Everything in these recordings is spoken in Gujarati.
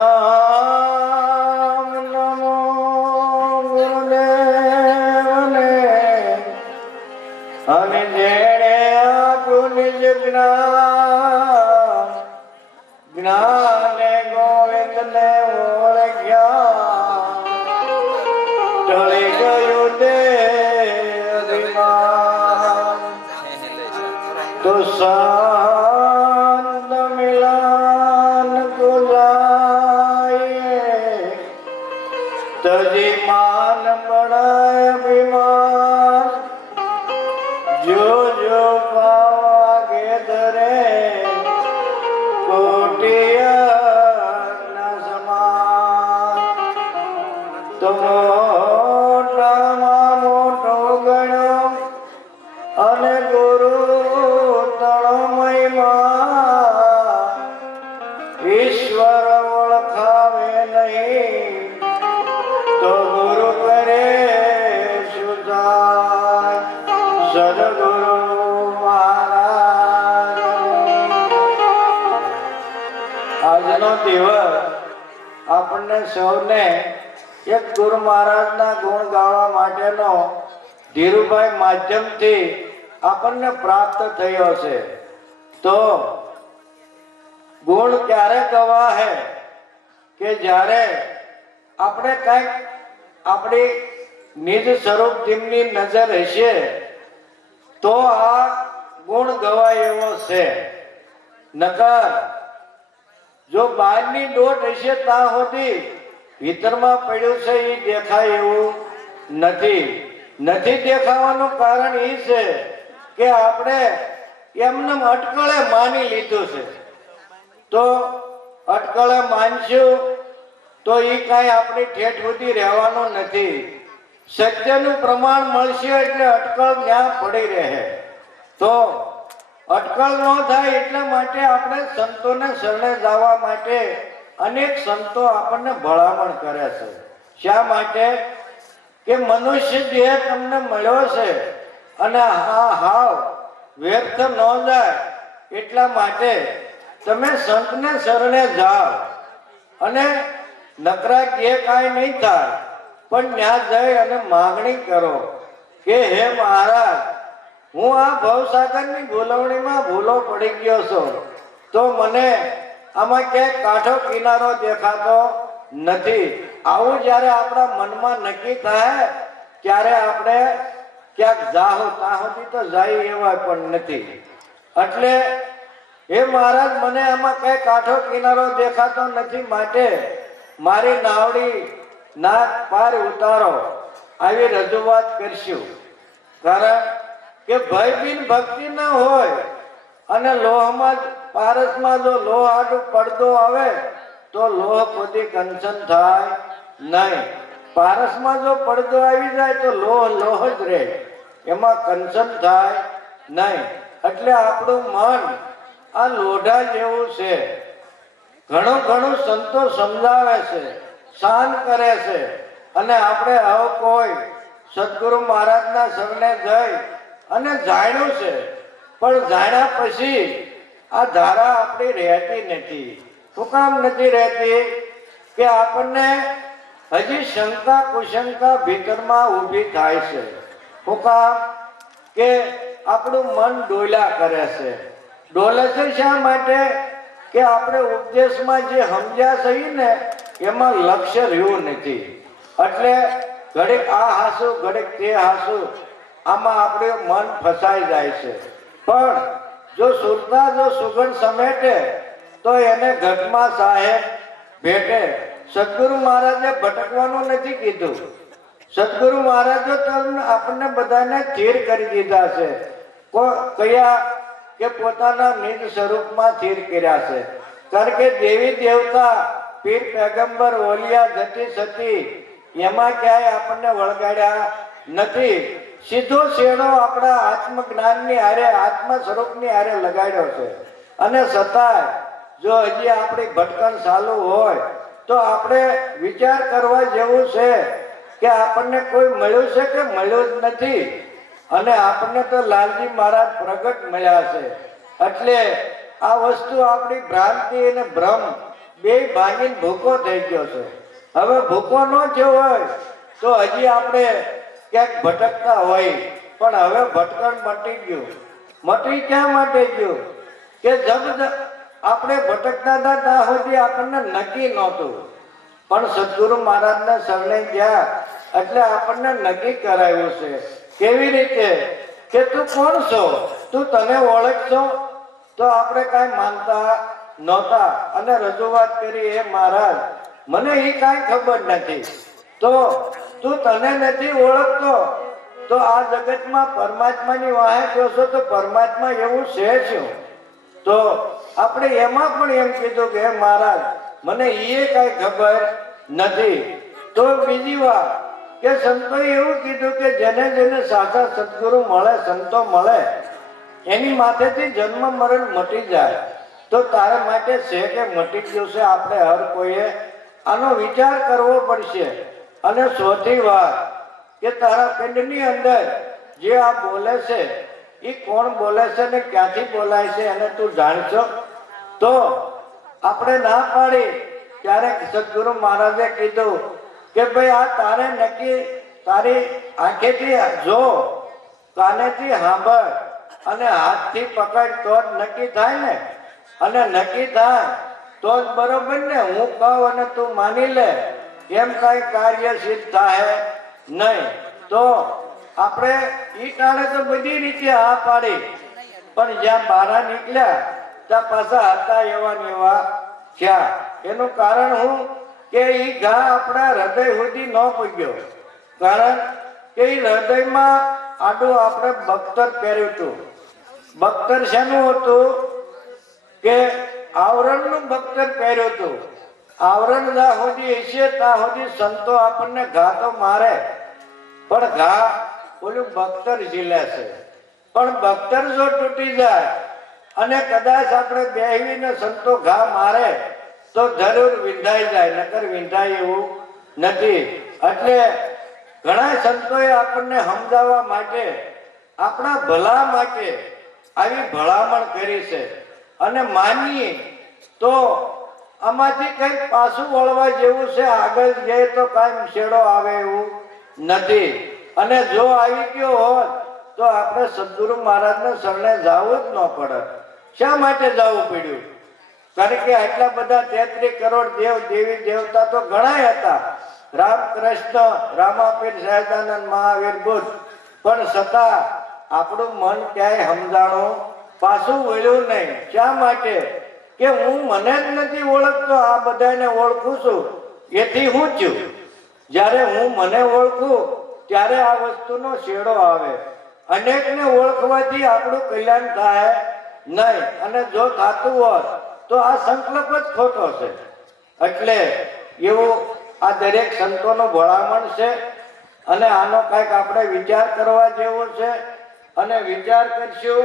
રામ નમો ગુરુદેવને અને જેણે આપ્યું નિજ જ્ઞાન જ્ઞાને ગોવિંદને ઓળખ્યા ટળી ગયું તે અભિમાન તો શાંત મિલાન તજી માન બળાય અભિમાન જો જો પાવા ધરે કોટિયા સમાન તો મોટામાં મોટો ગણ્યો અને ગુરુ તળમયમાં ઈશ્વર ઓળખાવે નહીં તો ગુરુ કરે સુધાર સદગુરુ મહારાજ. આજનો દિવસ આપણને સૌને એક ગુરુ મહારાજના ગુણ ગાવા માટેનો ધીરુભાઈ માધ્યમથી આપણને પ્રાપ્ત થયો છે. તો ગુણ ક્યારે ગવાહે કે જ્યારે આપણે કઈક આપણી નિજ સ્વરૂપ જેમની નજર હશે તો આ ગુણ ગવાય એવો છે. નકર જો બહારની દોટ હશે ત્યાં સુધી ભીતરમાં પડ્યું છે એ દેખાય એવું નથી. દેખાવાનું કારણ એ છે કે આપણે એમને અટકળે માની લીધું છે. તો અટકળે માનશું તો એ કાંઈ આપણી ઠેઠ સુધી રહેવાનું નથી. સત્યનું પ્રમાણ મળશે એટલે અટકળ ત્યાં પડી રહે. તો અટકળ ન થાય એટલા માટે આપણે સંતોને શરણે જવા માટે અનેક સંતો આપણને ભલામણ કરે છે. શા માટે કે મનુષ્ય દેહ તમને મળ્યો છે અને હાવ વ્યર્થ ન જાય એટલા માટે તમે સંતને શરણે જાઓ અને નકરા કે કાંઈ નહીં થાય પણ ત્યાં જઈ અને માગણી કરો કે હે મહારાજ, હું આ ભવસાગરની ભૂલવણીમાં ભૂલો પડી ગયો છું, તો મને આમાં ક્યાંક કાંઠો કિનારો દેખાતો નથી. આવું જ્યારે આપણા મનમાં નક્કી થાય ત્યારે આપણે ક્યાંક જાહો ત્યાં સુધી તો જાય એવા પણ નથી. એટલે હે મહારાજ, મને આમાં કઈ કાંઠો કિનારો દેખાતો નથી, માટે મારી નાવડી નાક પાર ઉતારો, આવી રજૂઆત કરશું. કારણ કે ભય બિન ભક્તિ ન હોય અને લોહમાં પારસમાં જો લોહ આડું પડદો આવે તો લોહ પોતે કંચન થાય નહીં. પારસમાં જો પડદો આવી જાય તો લોહ જ રહે, એમાં કંચન થાય નહીં. એટલે આપણું મન આ લોઢા જેવું છે. ઘણું સંતો સમજાવે છે, શાન કરે છે, અને આપણે હવે કોઈ સદગુરુ મહારાજના શરણે જઈ અને જાણ્યું છે, પણ જાણ્યા પછી આ ધારા આપણી રહેતી નથી. શું કામ નથી રહેતી? કે આપણને હજી શંકા કુશંકા ભીતરમાં ઊભી થાય છે. શું કામ? કે આપણું મન ડોલ્યા કરે છે. ડોલે છે શા માટે? કે આપણે ઉપદેશમાં જે સમજ્યા છીએ ને એમાં લક્ષ્ય રહ્યું નથી. એટલે ઘડીક આ હાસુ ઘડીક તે હાસુ, આમાં આપણે મન ફસાઈ જાય છે. પણ જો સુરતા જો સુગંધ સમેટે તો એને ઘટમાં સાહેબ ભેટે. સદગુરુ મહારાજે ભટકવાનું નથી કીધું. સદગુરુ મહારાજો તમને આપણને બધાને સ્થિર કરી દીધા છે. કયા કે પોતાના નિજ સ્વરૂપમાં સ્થિર કર્યા છે. કારણ કે દેવી દેવતા પીર પેગંબર ઓલિયા જતી સતી એમાં ક્યાંય આપણને વળગાડ્યા નથી. સીધો શેડો આપણા આત્મજ્ઞાનની હારે આત્મ સ્વરૂપની હારે લગાડ્યો છે. અને છતાંય જો હજી આપણી ભટકણ ચાલુ હોય તો આપણે વિચાર કરવા જેવું છે કે આપણને કોઈ મળ્યું છે કે મળ્યું જ નથી. અને આપણને તો લાલજી મહારાજ પ્રગટ મળ્યા છે. એટલે આ વસ્તુ આપણી ભ્રાંતિ અને ભ્રમ બે ભાગીને ભૂકો થઈ ગયો છે. હવે ભૂકો ન થયો હોય તો હજી આપણે ક્યાંક ભટકતા હોય, પણ હવે ભટકણ મટી ગયું. મટી ક્યાં માટે ગયું કે આપણે ભટકતા હતા ત્યાં સુધી આપણને નક્કી નહોતું, પણ સદગુરુ મહારાજના શરણે ગયા એટલે આપણને નક્કી કરાવ્યું છે. કેવી રીતે કે તું કોણ છો, તું તને ઓળખશો? તો આપણે કાંઈ માનતા નહોતા અને રજૂઆત કરી, એ મહારાજ મને એ કાંઈ ખબર નથી. તો તું તને નથી ઓળખતો તો આ જગતમાં પરમાત્માની વાહે જોશો તો પરમાત્મા એવું છે શું? તો આપણે એમાં પણ એમ કીધું કે હે મહારાજ મને એ કાંઈ ખબર નથી. તો બીજી વાત કે સંતોએ એવું કીધું કે જેને જેને સાચા સદગુરુ મળે, સંતો મળે, એની માથેથી જન્મ મરણ મટી જાય. તો તારા માટે છે કે મટી ગયું છે? આપણે હર કોઈએ આનો વિચાર કરવો પડશે. અને ચોથી વાત કે તારા પિંડની અંદર જે આ બોલે છે એ કોણ બોલે છે ને ક્યાંથી બોલાય છે અને તું જાણશો? તો આપણે ના પાડી ત્યારે સદગુરુ મહારાજે કીધું કે ભાઈ આ તારે નક્કી તારી આંખેથી જો, કાનેથી સાંભળ અને હાથથી પકડ તો જ નક્કી થાય ને. અને નક્કી થાય તો જ બરોબર ને. હું કહું અને તું માની લે એમ કઈ કાર્ય સિદ્ધ થાય નહીં. તો આપણે ઈ ટાણે તો બધી રીતે હા પાડી, પણ જ્યાં બહાર નીકળ્યા ત્યાં પાછા હતા એવા ને એવા થયા. એનું કારણ શું કે ઈ ઘા આપણા હૃદય સુધી ન પૂગ્યો. કારણ કે ઈ હૃદયમાં આડું આપણે બખ્તર પહેર્યું હતું. બખ્તર શેનું હતું કે આવરણનું બખ્તર પહેર્યું હતું. આવરણ જ્યાં સુધી હશે ત્યાં સુધી સંતો આપણને ઘા તો મારે, પણ ઘા ઓલું બખ્તર ઝીલે છે. પણ બખ્તર જો તૂટી જાય અને કદાચ આપણે બેહીને સંતો ઘા મારે તો જરૂર વિંધાઈ જાય, નકર વિંધાય એવું નથી. એટલે ઘણા સંતોએ આપણને સમજાવવા માટે, આપણા ભલા માટે આવી ભલામણ કરી છે. અને માનીએ તો આમાંથી કંઈક પાછું વળવા જેવું છે. આગળ જઈએ તો કાંઈ છેડો આવે એવું નથી. અને જો આવી ગયો હોત તો આપણે સદગુરુ મહારાજને શરણે જવું જ ન પડે. શા માટે જવું પડ્યું? કારણ કે આટલા બધા 33 કરોડ દેવ દેવી દેવતા તો ઘણા હતા. રામ કૃષ્ણ, રામાપીર, સહજાનંદ, મહાવીર, બુદ્ધ, પણ છતાં આપણું મન ક્યાંય સમજાણું પાછું વળ્યું નહીં. શા માટે કે હું મને જ નથી ઓળખતો, આ બધાને ઓળખું છું. એથી હું છું. જ્યારે હું મને ઓળખું ત્યારે આ વસ્તુનો છેડો આવે. અનેકને ઓળખવાથી આપણું કલ્યાણ થાય નહીં. અને જો થતું હોત તો આ સંકલ્પ જ ખોટો છે. એટલે એવું આ દરેક સંતોનો ભલામણ છે. અને આનો કંઈક આપણે વિચાર કરવા જેવો છે. અને વિચાર કરશું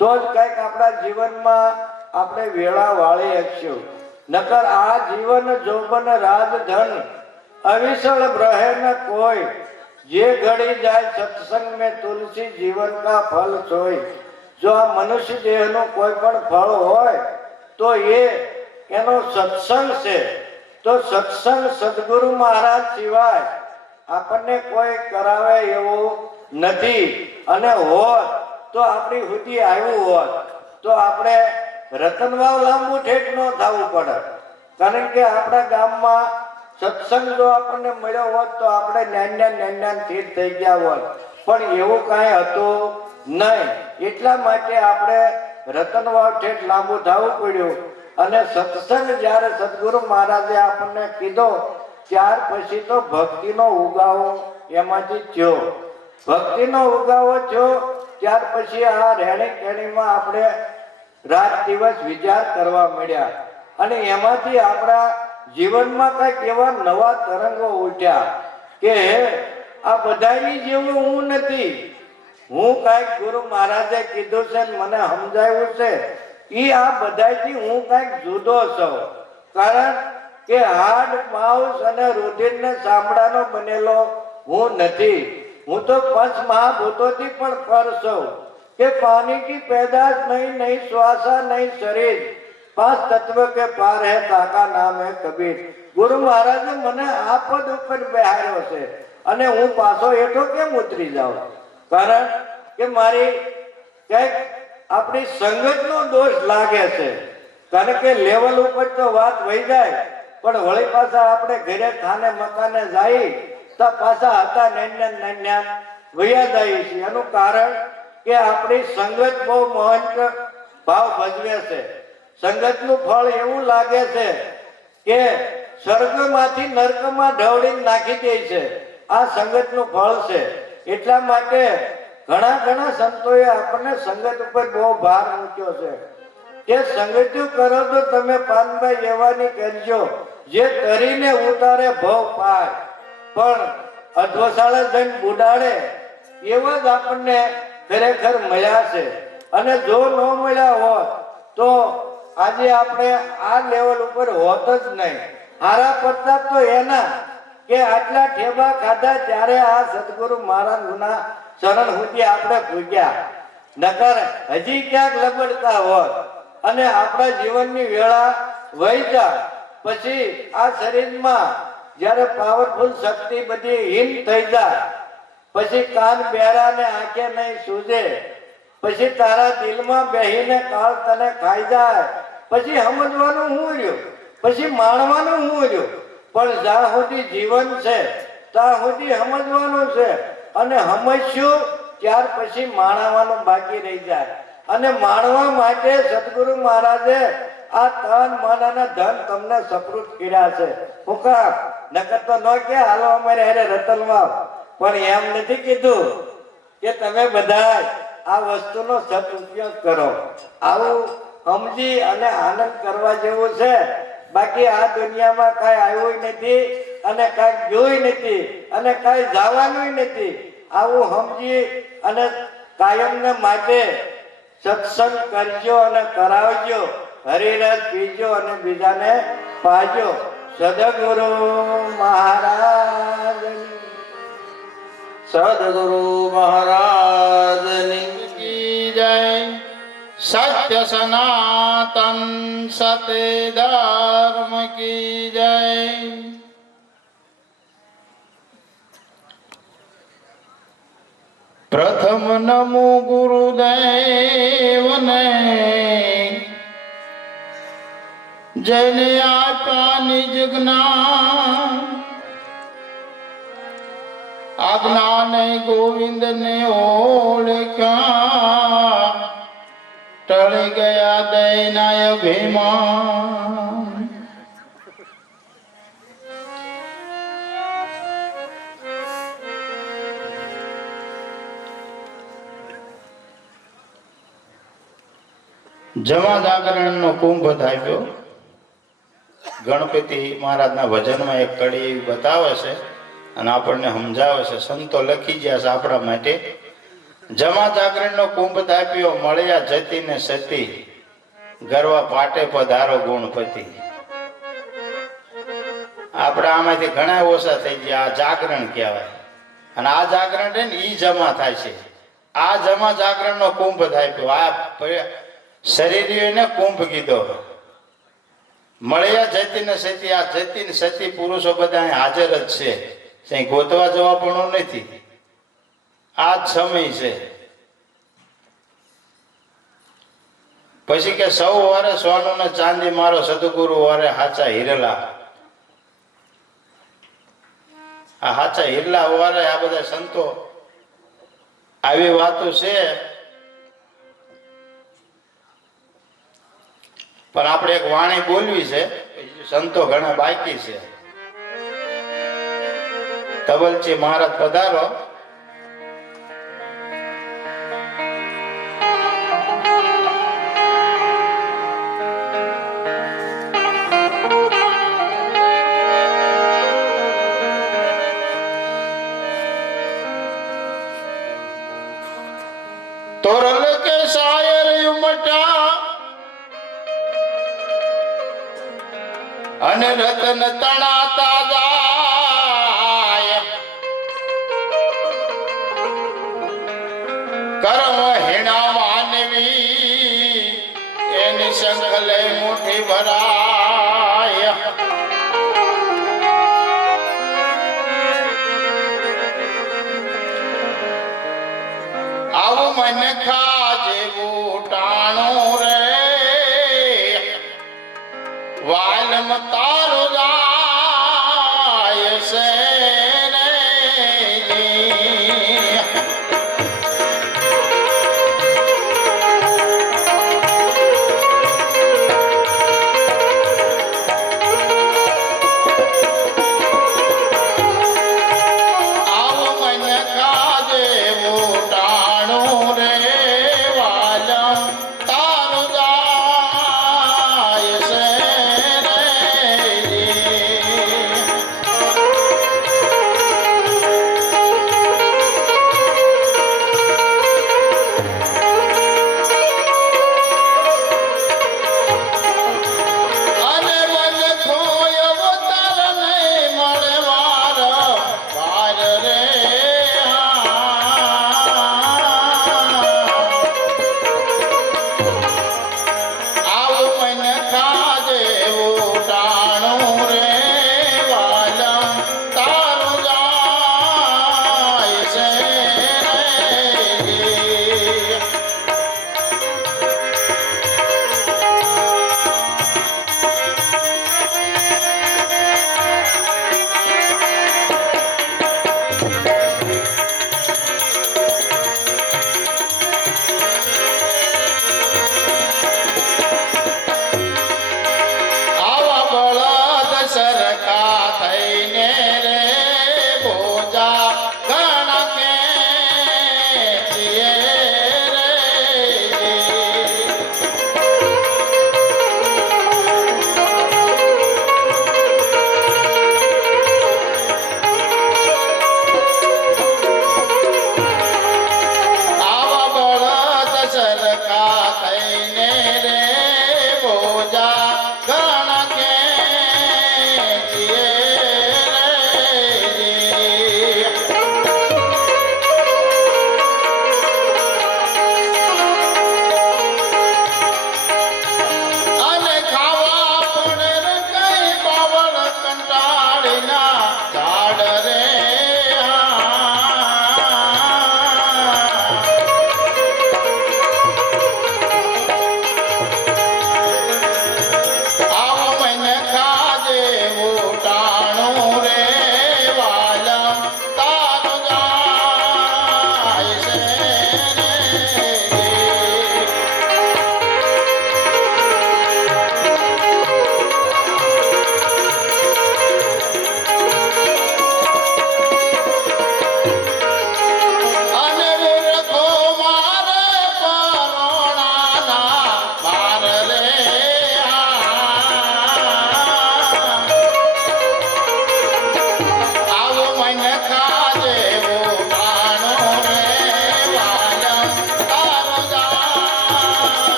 તો જ કંઈક આપણા જીવનમાં આપણે વેળા વાળી શકશું. નકર આ જીવન જોબન રાજધન અવિસળ રહે ન કોઈ, જે ઘડી જાય સત્સંગ में तुलसी जीवन का फल सोई. જો આ મનુષ્ય દેહનું કોઈ પણ ફળ હોય તો એનો સત્સંગ છે. તો સત્સંગ સદગુરુ મહારાજ સિવાય આપણને કોઈ કરાવે એવું નથી. અને હોત તો આપણી સુધી આવ્યું હોત તો આપણે રતનવાવ લાંબુ ઠેઠ ન થવું પડે. કારણ કે આપણા ગામમાં સત્સંગ જો આપણને મળ્યો હોત તો આપણે નેન્યા સ્થિર થઈ ગયા હોત. પણ એવું કાંઈ હતું નહીં. એટલા માટે આપણે રતનવાવ ઠેઠ લાંબુ થવું પડ્યું. અને સત્સંગ જ્યારે સદગુરુ મહારાજે આપણને કીધો ત્યાર પછી તો ભક્તિનો ઉગાવો એમાંથી થયો. ભક્તિનો ઉગાવો થયો ત્યાર પછી આ રહેણી કહેણીમાં આપણે રાત દિવસ વિચાર કરવા મળ્યા. અને એમાંથી આપણા જીવનમાં કંઈક એવા નવા તરંગો ઉઠ્યા કે આ બધાની જેવું હું નથી. હું કાંઈક ગુરુ મહારાજે કીધું છે મને સમજાવ્યું છે ઈ આ બધાથી હું કાંઈક જુદો છું. કારણ કે હાડ, માંસ અને રુધિર ને ચામડાનો બનેલો હું નથી. હું તો પંચ મહાભૂતોથી પણ પર છું. કે પાણી કી પેદાશ નહીં, નહીં શ્વાસા, નહીં શરીર, पांच तत्व के पार है ताका नाम है कबीर। गुरु महाराजे મને આ પદ ઉપર બેહાર્યો છે અને હું પાછો હેઠો કેમ ઉતરી જાઉં? કારણ કે મારી કઈક આપણી સંગતનો દોષ લાગે છે। કારણ કે લેવલ ઉપર તો વાત વહી જાય પણ વળી પાછા આપણે ઘરે ખાને મકાને જાય તો પાછા હતા નૈન્યા વયા જાય છે। એનું કારણ કે આપણી સંગત બહુ મહત્વ ભાવ ભજવે છે। સંગતનું ફળ એવું લાગે છે કે સ્વર્ગમાંથી નર્કમાં ઢવળીને નાખી દે છે। આ સંગતનું ફળ છે। એટલા માટે ઘણા સંતોએ આપણને સંગત ઉપર બહુ ભાર મૂક્યો છે કે સંગત્યુ કરો તો તમે પાનભાઈ એવાની કરજો જે તરીને ઉતારે ભવ પાર, પણ અધવસાળે જઈને બુડાડે એવા જ આપણને ખરેખર મળ્યા છે। અને જો ન મળ્યા હોત તો આજે આપણે આ લેવલ ઉપર હોત જ નહીં। હારા પ્રતાપ તો એના કે આટલા ઠેબા ખાધા ત્યારે આ સદગુરુ મહારાજના ચરણ સુધી આપણે પૂજ્યા, નકર હજી ક્યાંક લબડતા હોત અને આપણા જીવનની વેળા વહી જાય પછી આ શરીરમાં જ્યારે પાવરફુલ શક્તિ બધી હીન થઈ જાય, પછી કાન બેરા ને આંખે નહીં સૂજે, પછી તારા દિલમાં બેહીને કાળ તને ખાઈ જાય, પછી સમજવાનું હું રહ્યું, પછી માણવાનું હું રહ્યું। પણ જ્યાં સુધી જીવન છે ત્યાં સુધી સમજવાનું છે અને સમજશું ત્યાર પછી માણવાનું બાકી રહી જાય। અને માણવા માટે સદગુરુ મહારાજે આ તન મન અને ધન તમને સપૃત કર્યા છે। હું કામ નકર તો ન કે હાલો અમારે અરે રતનમાં, પણ એમ નથી કીધું કે તમે બધા આ વસ્તુનો સદઉપયોગ કરો। આવું સમજી અને આનંદ કરવા જેવું છે। બાકી આ દુનિયામાં કાંઈ આવ્યું નથી અને કાંઈ જોયું નથી અને કાંઈ જવાનું નથી। આવું સમજી અને કાયમને માટે સત્સંગ કરજો અને કરાવજો, હરિરસ પીજો અને બીજાને પાજો। સદગુરુ મહારાજની की जय। सत्य सनातन सत्य धर्म की जय। प्रथम नमो गुरुदेव ने जैने आपा निज ज्ञान, आज्ञा ने गोविंद ने ओळख्या, टळ गया दैनाय अभिमान। જમા જાગરણનો કુંભ થાપ્યો। ગણપતિ મહારાજના ભજનમાં એક કડી બતાવે છે અને આપણને સમજાવે છે। સંતો લખી ગયા છે આપણા માટે। જમા જાગરણનો કુંભ થાપ્યો, મળ્યા જતી ને સતી, ગરવા પાટે પધારો ગુણપતિ। આપણે આમાંથી ઘણા ઓછા થઈ ગયા। આ જાગરણ કહેવાય અને આ જાગરણ છે ને ઈ જમા થાય છે। આ જમા જાગરણનો કુંભ થાપ્યો। આ શરીરીઓને કુંભ કીધો। મળ્યા જતી ને સતી, આ જતી ને સતી પુરુષો બધા અહીં હાજર જ છે, કઈ ગોતવા જવા પણ નથી। આ જ સમય છે। પછી કે સૌ વારે સોનું ને ચાંદી, મારો સદગુરુ વારે હાચા હિરલા। આ હાચા હિરલા વારે આ બધા સંતો આવી વાતો છે। પણ આપણે એક વાણી બોલવી છે, સંતો ઘણા બાકી છે। તબલચી મહારાજ પધારો। તોરલ કે શાયર ઉમટા અને રતન તણાતા જાય, કર્મ હીણા માનવી એની સંગ ગલે મુઠ્ઠી ભરાય આવું મને જેવું ટાણું રે વાલમ તારું જાય છે રે આવું મને જેવું ટાણું રે વાલમ તારું જાય છે રે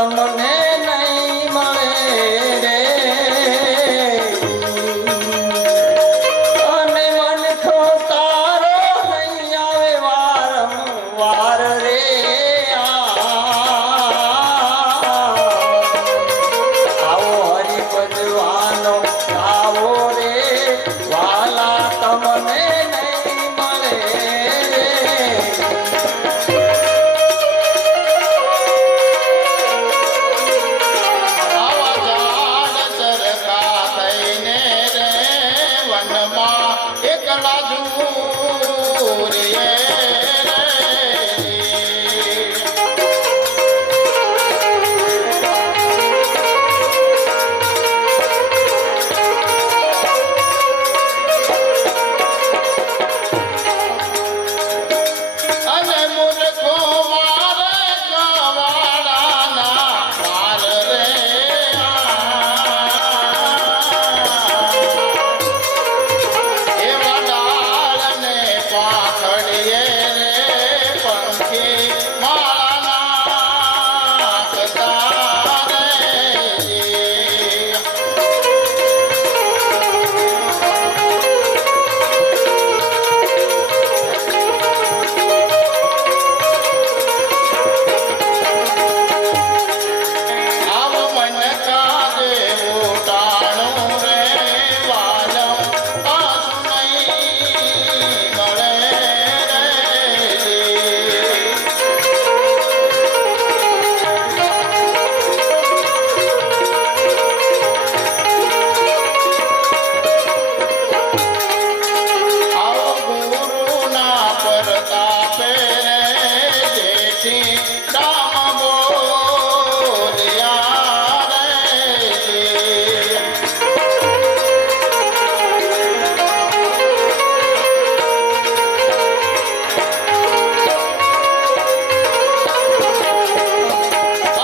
તમને નહીં મળે રે અને મનખો તારો નહીં આવે વારંવાર રે આવો હરિ ભજવાનો આવો રે વાલા તમને નહીં મળે રે આવા ઝાડ સરખા થઈને રે વનમાં એકલા ઝૂરીએ રે. અને મૂર્ખો મારે ગવાડાના પાર રે એવા ડાળને પાખડીએ રે પંખી માળાના કતા રે. આવ મન કાજે ઉટાણું રે વાલમ પાછું નહીં મળે રે. આવ ગુરુના પ્રતાપે રે જેથી રામ બોલ્યા રે.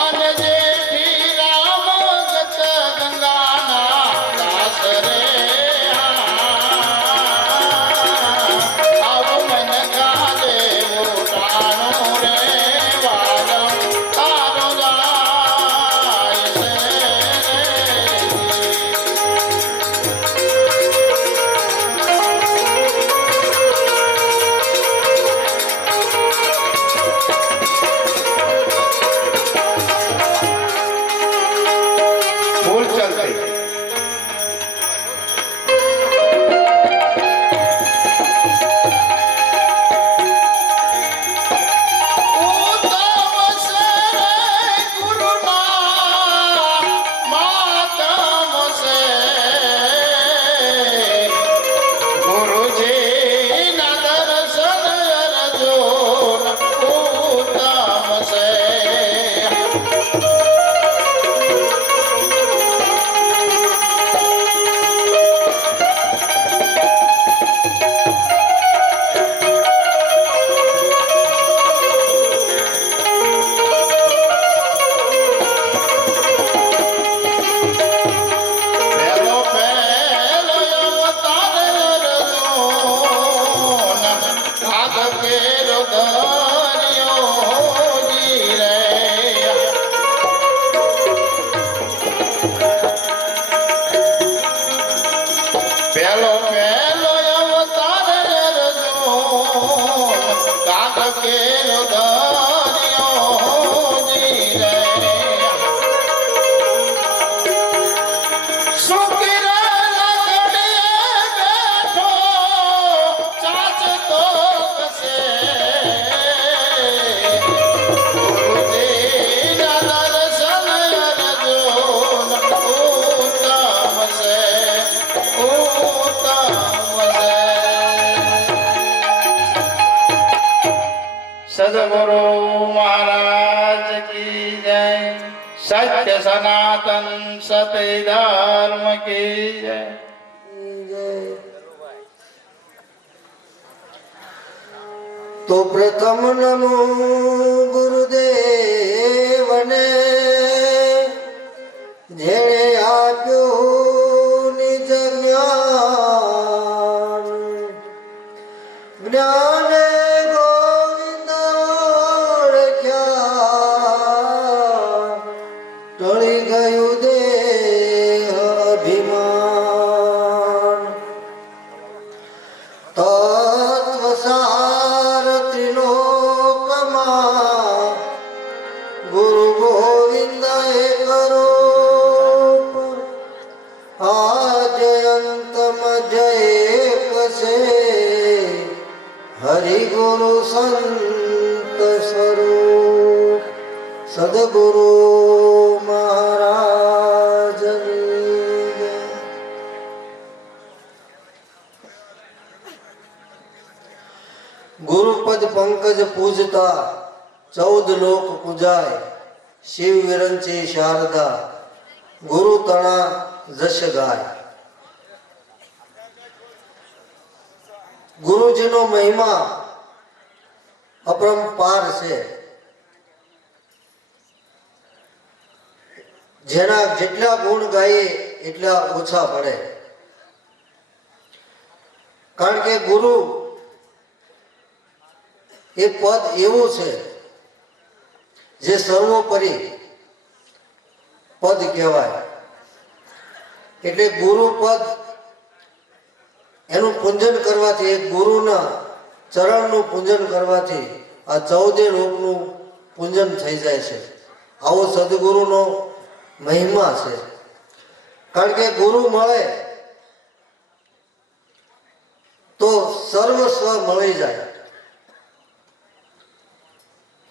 અને જેથી રામ ગત ગંગાના દાસ રે આવ મન કાજે ઉટાણું રે વાલમ તારો જાય છે રે. फूल चलते પેલો પેલો અવતાર અર્જુન ભાગ કેરો ધર્યો જી રે. પેલો પેલો અવતાર અર્જુન ભાગ કેરો ધર્યો જી રે. સદગુરુ મહારાજ કી જય. સત્ય સનાતન સત્ય ધર્મ કી જય. તો પ્રથમ નમો ગુરુદેવને જેણે આપ્યું નિજ જ્ઞાન જ્ઞાને ગોવિંદ ઓળખ્યા ગુરુ ગોવિંદ કરો આજયંતમ જય કસે હરિ ગુરુ સંત સ્વરૂપ સદગુરુ મહારાજની જય. ગુરુપદ પંકજ પૂજતા 14 લોક પૂજાય શિવ વિરંચી શારદા ગુરુ તણા જશ ગાય. ગુરુજીનો મહિમા અપરંપાર છે. જેના જેટલા ગુણ ગાઈએ એટલા ઓછા પડે. કારણ કે ગુરુ એ પદ એવું છે જે સર્વોપરી પદ કહેવાય. એટલે ગુરુ પદ એનું પૂજન કરવાથી, એક ગુરુના ચરણનું પૂજન કરવાથી આ 14 લોકનું પૂજન થઈ જાય છે. આવો સદગુરુનો મહિમા છે. કારણ કે ગુરુ મળે તો સર્વસ્વ મળી જાય.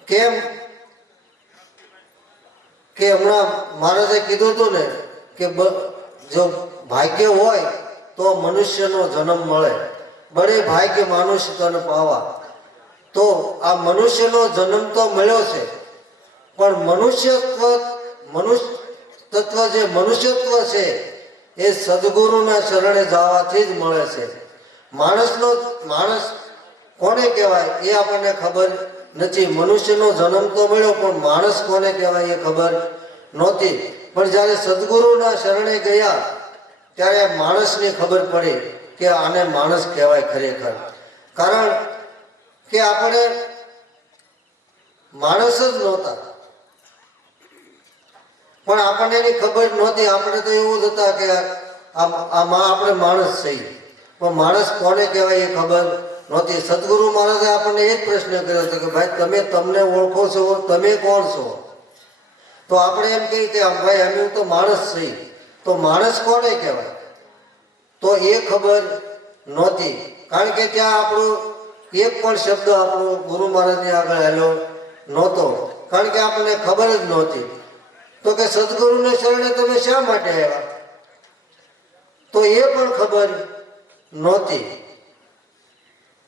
કેમ કે હમણાં મહારાજે કીધું હતું ને કે જો ભાગ્ય હોય તો મનુષ્યનો જન્મ મળે. બડે ભાગ્ય મનુષ્ય તન પાવા. તો આ મનુષ્યનો જન્મ તો મળ્યો છે, પણ મનુષ્યત્વ જે મનુષ્યત્વ છે એ સદગુરુના શરણે જવાથી જ મળે છે. માણસ કોને કહેવાય એ આપણને ખબર નથી. મનુષ્યનો જન્મ તો મળ્યો, પણ માણસ કોને કહેવાય એ ખબર નહોતી. પણ જ્યારે સદગુરુના શરણે ગયા ત્યારે માણસને ખબર પડી કે આને માણસ કહેવાય ખરેખર. કારણ કે આપણે માણસ જ નહોતા, પણ આપણને એની ખબર નહોતી. આપણે તો એવું જ હતા કે આપણે માણસ છીએ, પણ માણસ કોને કહેવાય એ ખબર નહોતી. સદગુરુ મહારાજે આપણને એ જ પ્રશ્ન કર્યો હતો કે ભાઈ તમે તમને ઓળખો છો, તમે કોણ છો? તો આપણે એમ કહીએ કે ભાઈ અમે તો માણસ છીએ. તો માણસ કોને કહેવાય? તો એ ખબર નહોતી. કારણ કે ત્યાં આપણો એક પણ શબ્દ આપણો ગુરુ મહારાજની આગળ આવેલો નહોતો. કારણ કે આપણને ખબર જ નહોતી. તો કે સદગુરુને શરણે તમે શા માટે આવ્યા? તો એ પણ ખબર નહોતી.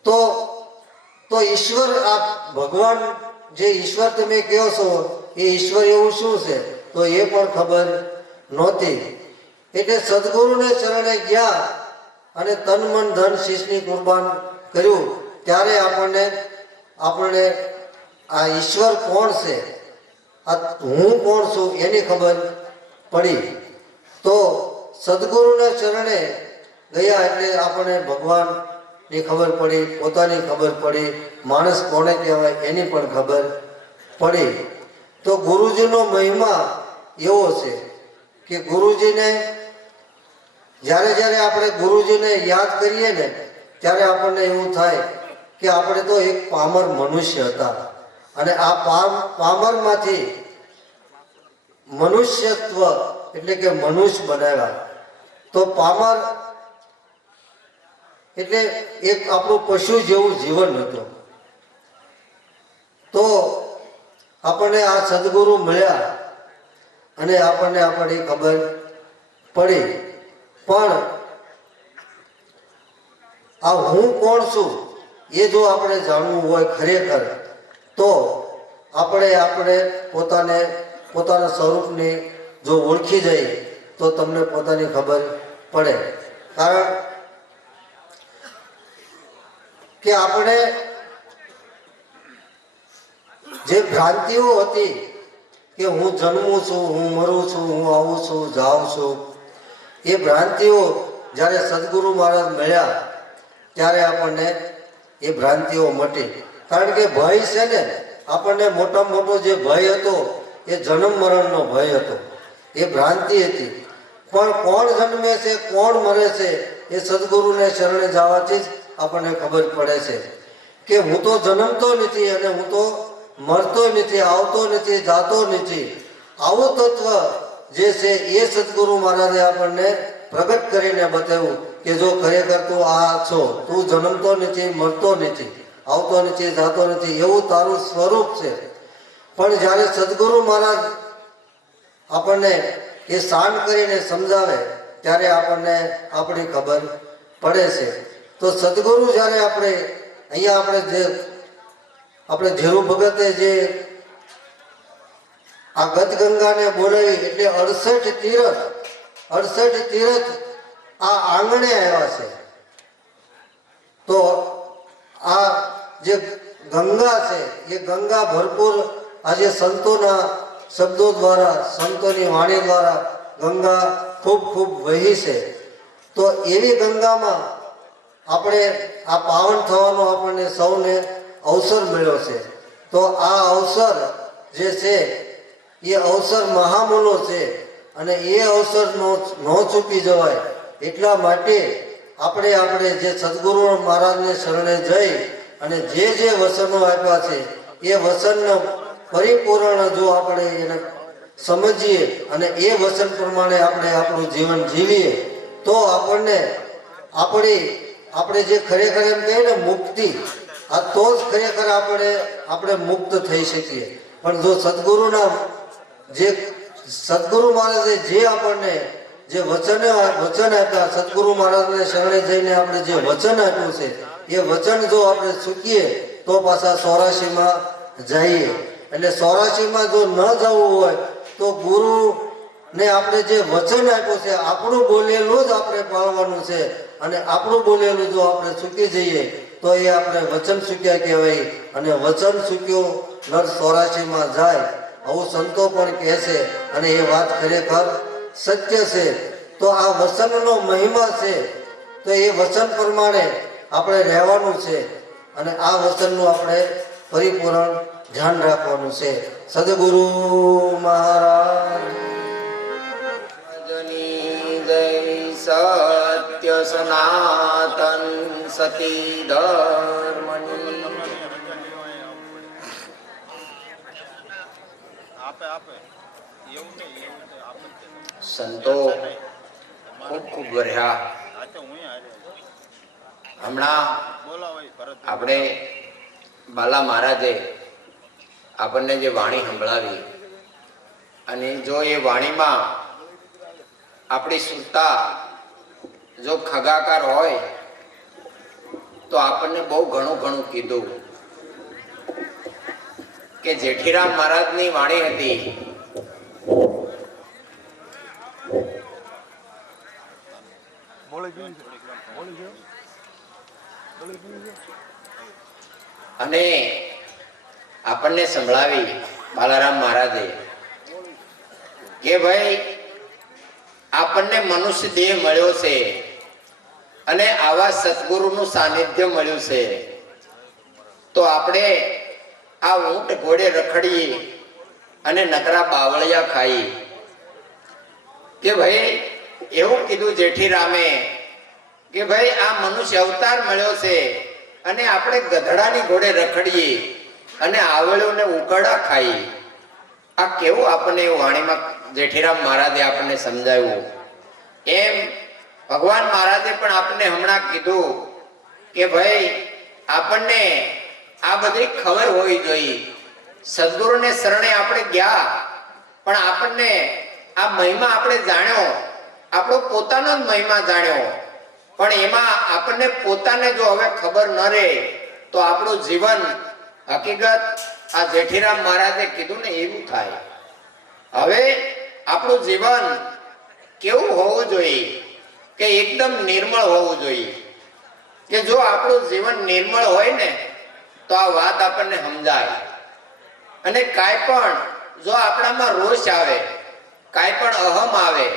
તો ઈશ્વર, આ ભગવાન જે ઈશ્વર તમે કહો છો એ ઈશ્વર એવું શું છે? તો એ પણ ખબર નહોતી. એટલે સદગુરુને શરણે ગયા અને તન મન ધન શીશની કુરબાન કર્યું ત્યારે આપણને આ ઈશ્વર કોણ છે, આ હું કોણ છું એની ખબર પડી. તો સદગુરુના શરણે ગયા એટલે આપણને ભગવાનની ખબર પડી, પોતાની ખબર પડી, માણસ કોને કહેવાય એની પણ ખબર પડી. તો ગુરુજીનો મહિમા એવો છે કે ગુરુજીને જ્યારે આપણે ગુરુજીને યાદ કરીએ ને ત્યારે આપણને એવું થાય કે આપણે તો એક પામર મનુષ્ય હતા અને આ પામરમાંથી મનુષ્યત્વ એટલે કે મનુષ્ય બનાવ્યા. તો પામર એટલે એક આપણું પશુ જેવું જીવન હતું. તો આપણને આ સદગુરુ મળ્યા અને આપણને આપણી ખબર પડી. પણ આ હું કોણ છું એ જો આપણે જાણવું હોય ખરેખર તો આપણે પોતાના સ્વરૂપને જો ઓળખી જઈએ તો તમને પોતાની ખબર પડે. કારણ કે આપણે જે ભ્રાંતિઓ હતી કે હું જન્મું છું, હું મરું છું, હું આવું છું, જાઉં છું, એ ભ્રાંતિઓ જ્યારે સદગુરુ મહારાજ મળ્યા ત્યારે આપણને એ ભ્રાંતિઓ મટી. કારણ કે ભય છે ને, આપણને મોટામાં મોટો જે ભય હતો એ જન્મ મરણનો ભય હતો, એ ભ્રાંતિ હતી. પણ કોણ જન્મે છે, કોણ મરે છે એ સદગુરુને શરણે જવાથી જ આપણને ખબર પડે છે કે હું તો જન્મતો નથી અને હું તો મરતો નથી, આવતો નથી, જાતો નથી. આવું તત્વ જે છે એ સદગુરુ મહારાજે આપણને પ્રગટ કરીને બતાવ્યું કે જો ખરેખર તું આ છો, તું જન્મતો નથી, મરતો નથી, આવતો નથી, જાતો નથી, એવું તારું સ્વરૂપ છે. પણ જ્યારે સદગુરુ મહારાજ આપણને એ શાંત કરીને સમજાવે ત્યારે આપણને આપણી ખબર પડે છે. તો સદગુરુ જ્યારે અહીંયા આપણે ધીરુ ભગતે જે આ ગદગંગાને બોલાવી એટલે 68 તીરથ આ આંગણે આવ્યા છે. તો આ જે ગંગા છે એ ગંગા ભરપૂર આજે સંતોના શબ્દો દ્વારા, સંતોની વાણી દ્વારા ગંગા ખૂબ ખૂબ વહી છે. તો એવી ગંગામાં આપણે આ પાવન થવાનો આપણને સૌને અવસર મળ્યો છે. તો આ અવસર જે છે એ અવસર મહામૂલો છે અને એ અવસર ન ચૂકી જવાય એટલા માટે આપણે જે સદગુરુ મહારાજને શરણે જઈ અને જે વચનો આપ્યા છે એ વચનનો પરિપૂર્ણ જો આપણે એને સમજીએ અને એ વચન પ્રમાણે આપણે આપણું જીવન જીવીએ તો આપણે જે ખરેખર એમ કહીએ ને મુક્તિ, આ તો જ ખરેખર આપણે મુક્ત થઈ શકીએ. પણ જો સદગુરુ મહારાજે જે આપણને જે વચન આપ્યા, સદગુરુ મહારાજને શરણે જઈને આપણે જે વચન આપ્યું છે એ વચન જો આપણે ચૂકીએ તો પાછા 84માં જઈએ. એટલે 84માં જો ન જવું હોય તો ગુરુને આપણે જે વચન આપ્યું છે આપણું બોલેલું જ આપણે પાળવાનું છે. અને આપણું બોલેલું જો આપણે ચૂકી જઈએ તો એ આપણે વચન ચૂક્યા કહેવાય. અને વચન ચૂક્યો નર 84માં જાય, આવું સંતો પણ કહે છે અને એ વાત ખરેખર સત્ય છે. તો આ વચનનો મહિમા છે. તો એ વચન પ્રમાણે આપણે રહેવાનું છે અને આ વચનનું આપણે પરિપૂર્ણ ધ્યાન રાખવાનું છે. સદગુરુ મહારાજ સત્ય સનાતન સતી ધર્મની સંતો ખૂબ ખૂબ વર્યા. હમણાં આપણે બાલા મહારાજે આપણને જે વાણી સંભળાવી અને જો એ વાણીમાં આપણી સુરતા જો ખગાકાર હોય તો આપણને બહુ ઘણું કીધું કે જેઠીરામ મહારાજની વાણી હતી અને આપણને સંભળાવી બાલારામ મહારાજે કે ભાઈ આપણને મનુષ્ય દેહ મળ્યો છે અને આવા સદગુરુનું સાનિધ્ય મળ્યું છે તો આપણે આ ઊંટ ઘોડે રખડીએ અને નકરા બાવળિયા ખાઈ. કે ભાઈ એવું કીધું જેઠીરામે કે ભાઈ આ મનુષ્ય અવતાર મળ્યો છે અને આપણે ગધડાની ઘોડે રખડીએ અને આવળ્યોને ઉકરડા ખાઈ. આ કેવું આપણને વાણીમાં જેઠીરામ મહારાજે આપણને સમજાવ્યું. એમ ભગવાન મહારાજે પણ આપણને હમણાં કીધું કે ભાઈ આપણને આ બધી ખબર હોવી જોઈએ. સદગુરુને શરણે આપણે ગયા પણ આપણને આ મહિમા આપણે જાણ્યો, આપણો પોતાનો જ મહિમા જાણ્યો, પણ એમાં આપણને પોતાને જો હવે ખબર ન રહે તો આપણું જીવન હકીકત આ જેઠીરામ મહારાજે કીધું ને એવું થાય. હવે આપણું જીવન કેવું હોવું જોઈએ કે એકદમ નિર્મળ હોવું જોઈએ. કે જો આપણું જીવન નિર્મળ હોય ને તો આ વાત આપણને સમજાય. અને કાંઈ પણ જો આપણામાં રોષ આવે, કાંઈ પણ અહમ આવે,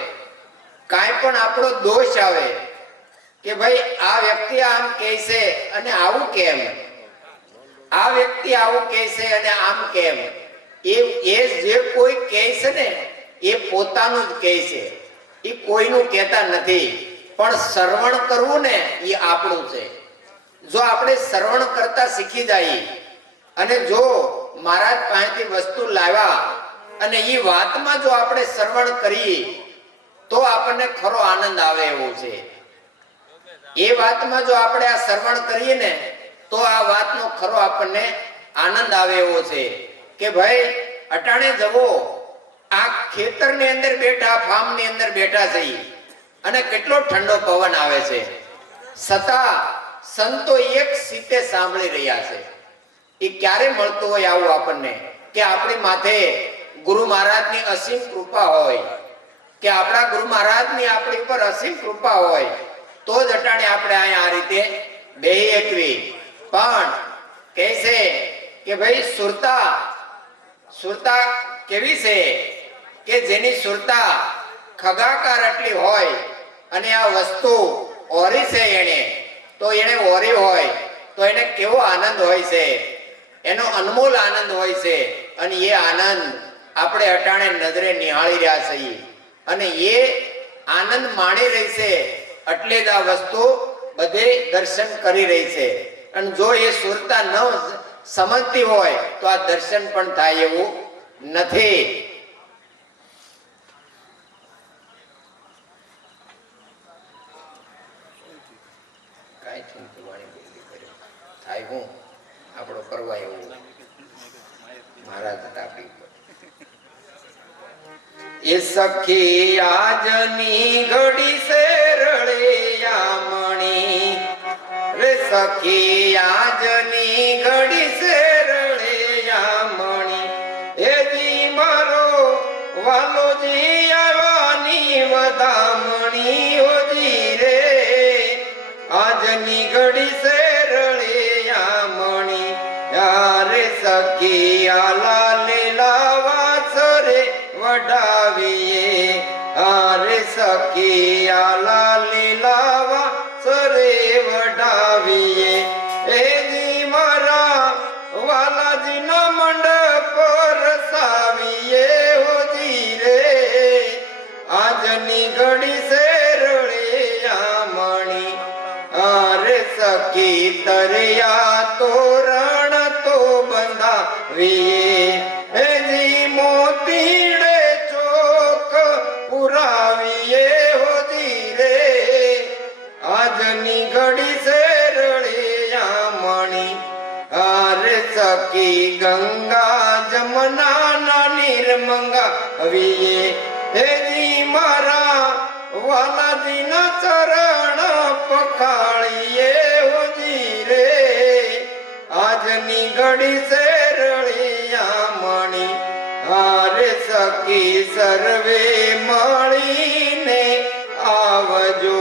કાંઈ પણ આપણો દોષ આવે કે ભાઈ આ વ્યક્તિ આમ કહે છે અને આવું કેમ, આ વ્યક્તિ આવું કહે છે અને આમ કેમ, એ જે કોઈ કહે છે ને એ પોતાનું જ કહે છે, એ કોઈનું કહેતા નથી. પણ શ્રવણ કરવું ને એ આપણું છે. જો આપણે શ્રવણ કરતા શીખી જઈએ અને જો મહારાજ પાસેથી વસ્તુ લાવ્યા અને એ વાતમાં જો આપણે શ્રવણ કરીએ તો આપણને ખરો આનંદ આવે એવું છે. એ વાતમાં જો આપણે આ શ્રવણ કરીએ ને તો આ વાતનો ખરો આપણને આનંદ આવે એવો છે કે ભાઈ અટાણે જવો આ ખેતરની અંદર બેઠા, ફાર્મની અંદર બેઠા છીએ અને કેટલો ઠંડો પવન આવે છે, છતાં સંતો એક સીતે સાંભળી રહ્યા છે. એ ક્યારે મળતું હોય આવું આપણને કે આપણી માથે ગુરુ મહારાજની અસીમ કૃપા હોય, કે આપણા ગુરુ મહારાજની આપણી ઉપર અસીમ કૃપા હોય તો જ અટાણે આપણે અહીંયા આ રીતે બેહી એકવી. પણ કહે છે કે ભાઈ સુરતા કેવી છે કે જેની સુરતા ખગાકાર આટલી હોય અને આ વસ્તુ ઓરી છે એને ઓરી હોય તો એને કેવો આનંદ હોય છે, એનો અનમોલ આનંદ હોય છે. અને એ આનંદ આપણે અટાણે નજરે નિહાળી રહ્યા છીએ અને એ આનંદ માણી રહી છે એટલે જ આ વસ્તુ બધે દર્શન કરી રહી છે. અને જો એ સુરતા ન સમજતી હોય તો આ દર્શન પણ થાય એવું નથી. થાય હું આપણો કરવા એવું મહારાજ હતા આપણી ઉપર. એ સખી આજની ઘડી સે રળિયા મણી રે, સખી આજની ઘડી સે રળિયા મણી, એ જી મારો વાલોજી આવવાની વધામણી હોજી રે, આજની ઘડી સે રળિયા મણી, યારે સખી આલા લીલા વાસરે વડાવીએ, આરે સખી આલા લીલા વાસરે વડાવીએ, એ જી મારા વાલાજીના મંડપ રસાવીએ હોજી રે, આજની ઘડી સે રળિયા મણી, આરે સખી તરિયા તોરણ તો બંધાવીએ, એ જી મોતીડે ચોક પુરાવીએ હોજી રે, આજની ઘડી સે રળિયા મણી, આરે સખી ગંગા જમના નીર મંગાવીએ, હે જી મારા વાલાજીના ચરણ પખાળીએ હોજી રે, આજની ઘડી સે રળિયા મણી, આરે સખી સર્વે મળીને આવજો,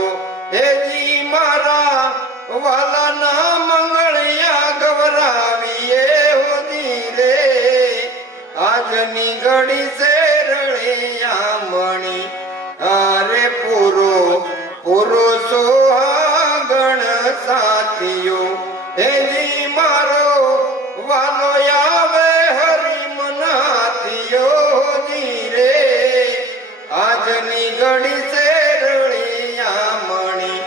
હે જી મારા વાલાના મંગળિયા ગવરાવીએ હોજી રે, આજની ઘડી સે રળિયા મણી, અરે પૂરો સોહાગણ સાથીઓ, હે જી મારો વાલો આવે હરી મનાથીઓ હોજી રે, આજની ઘડી સે રળિયા મણી,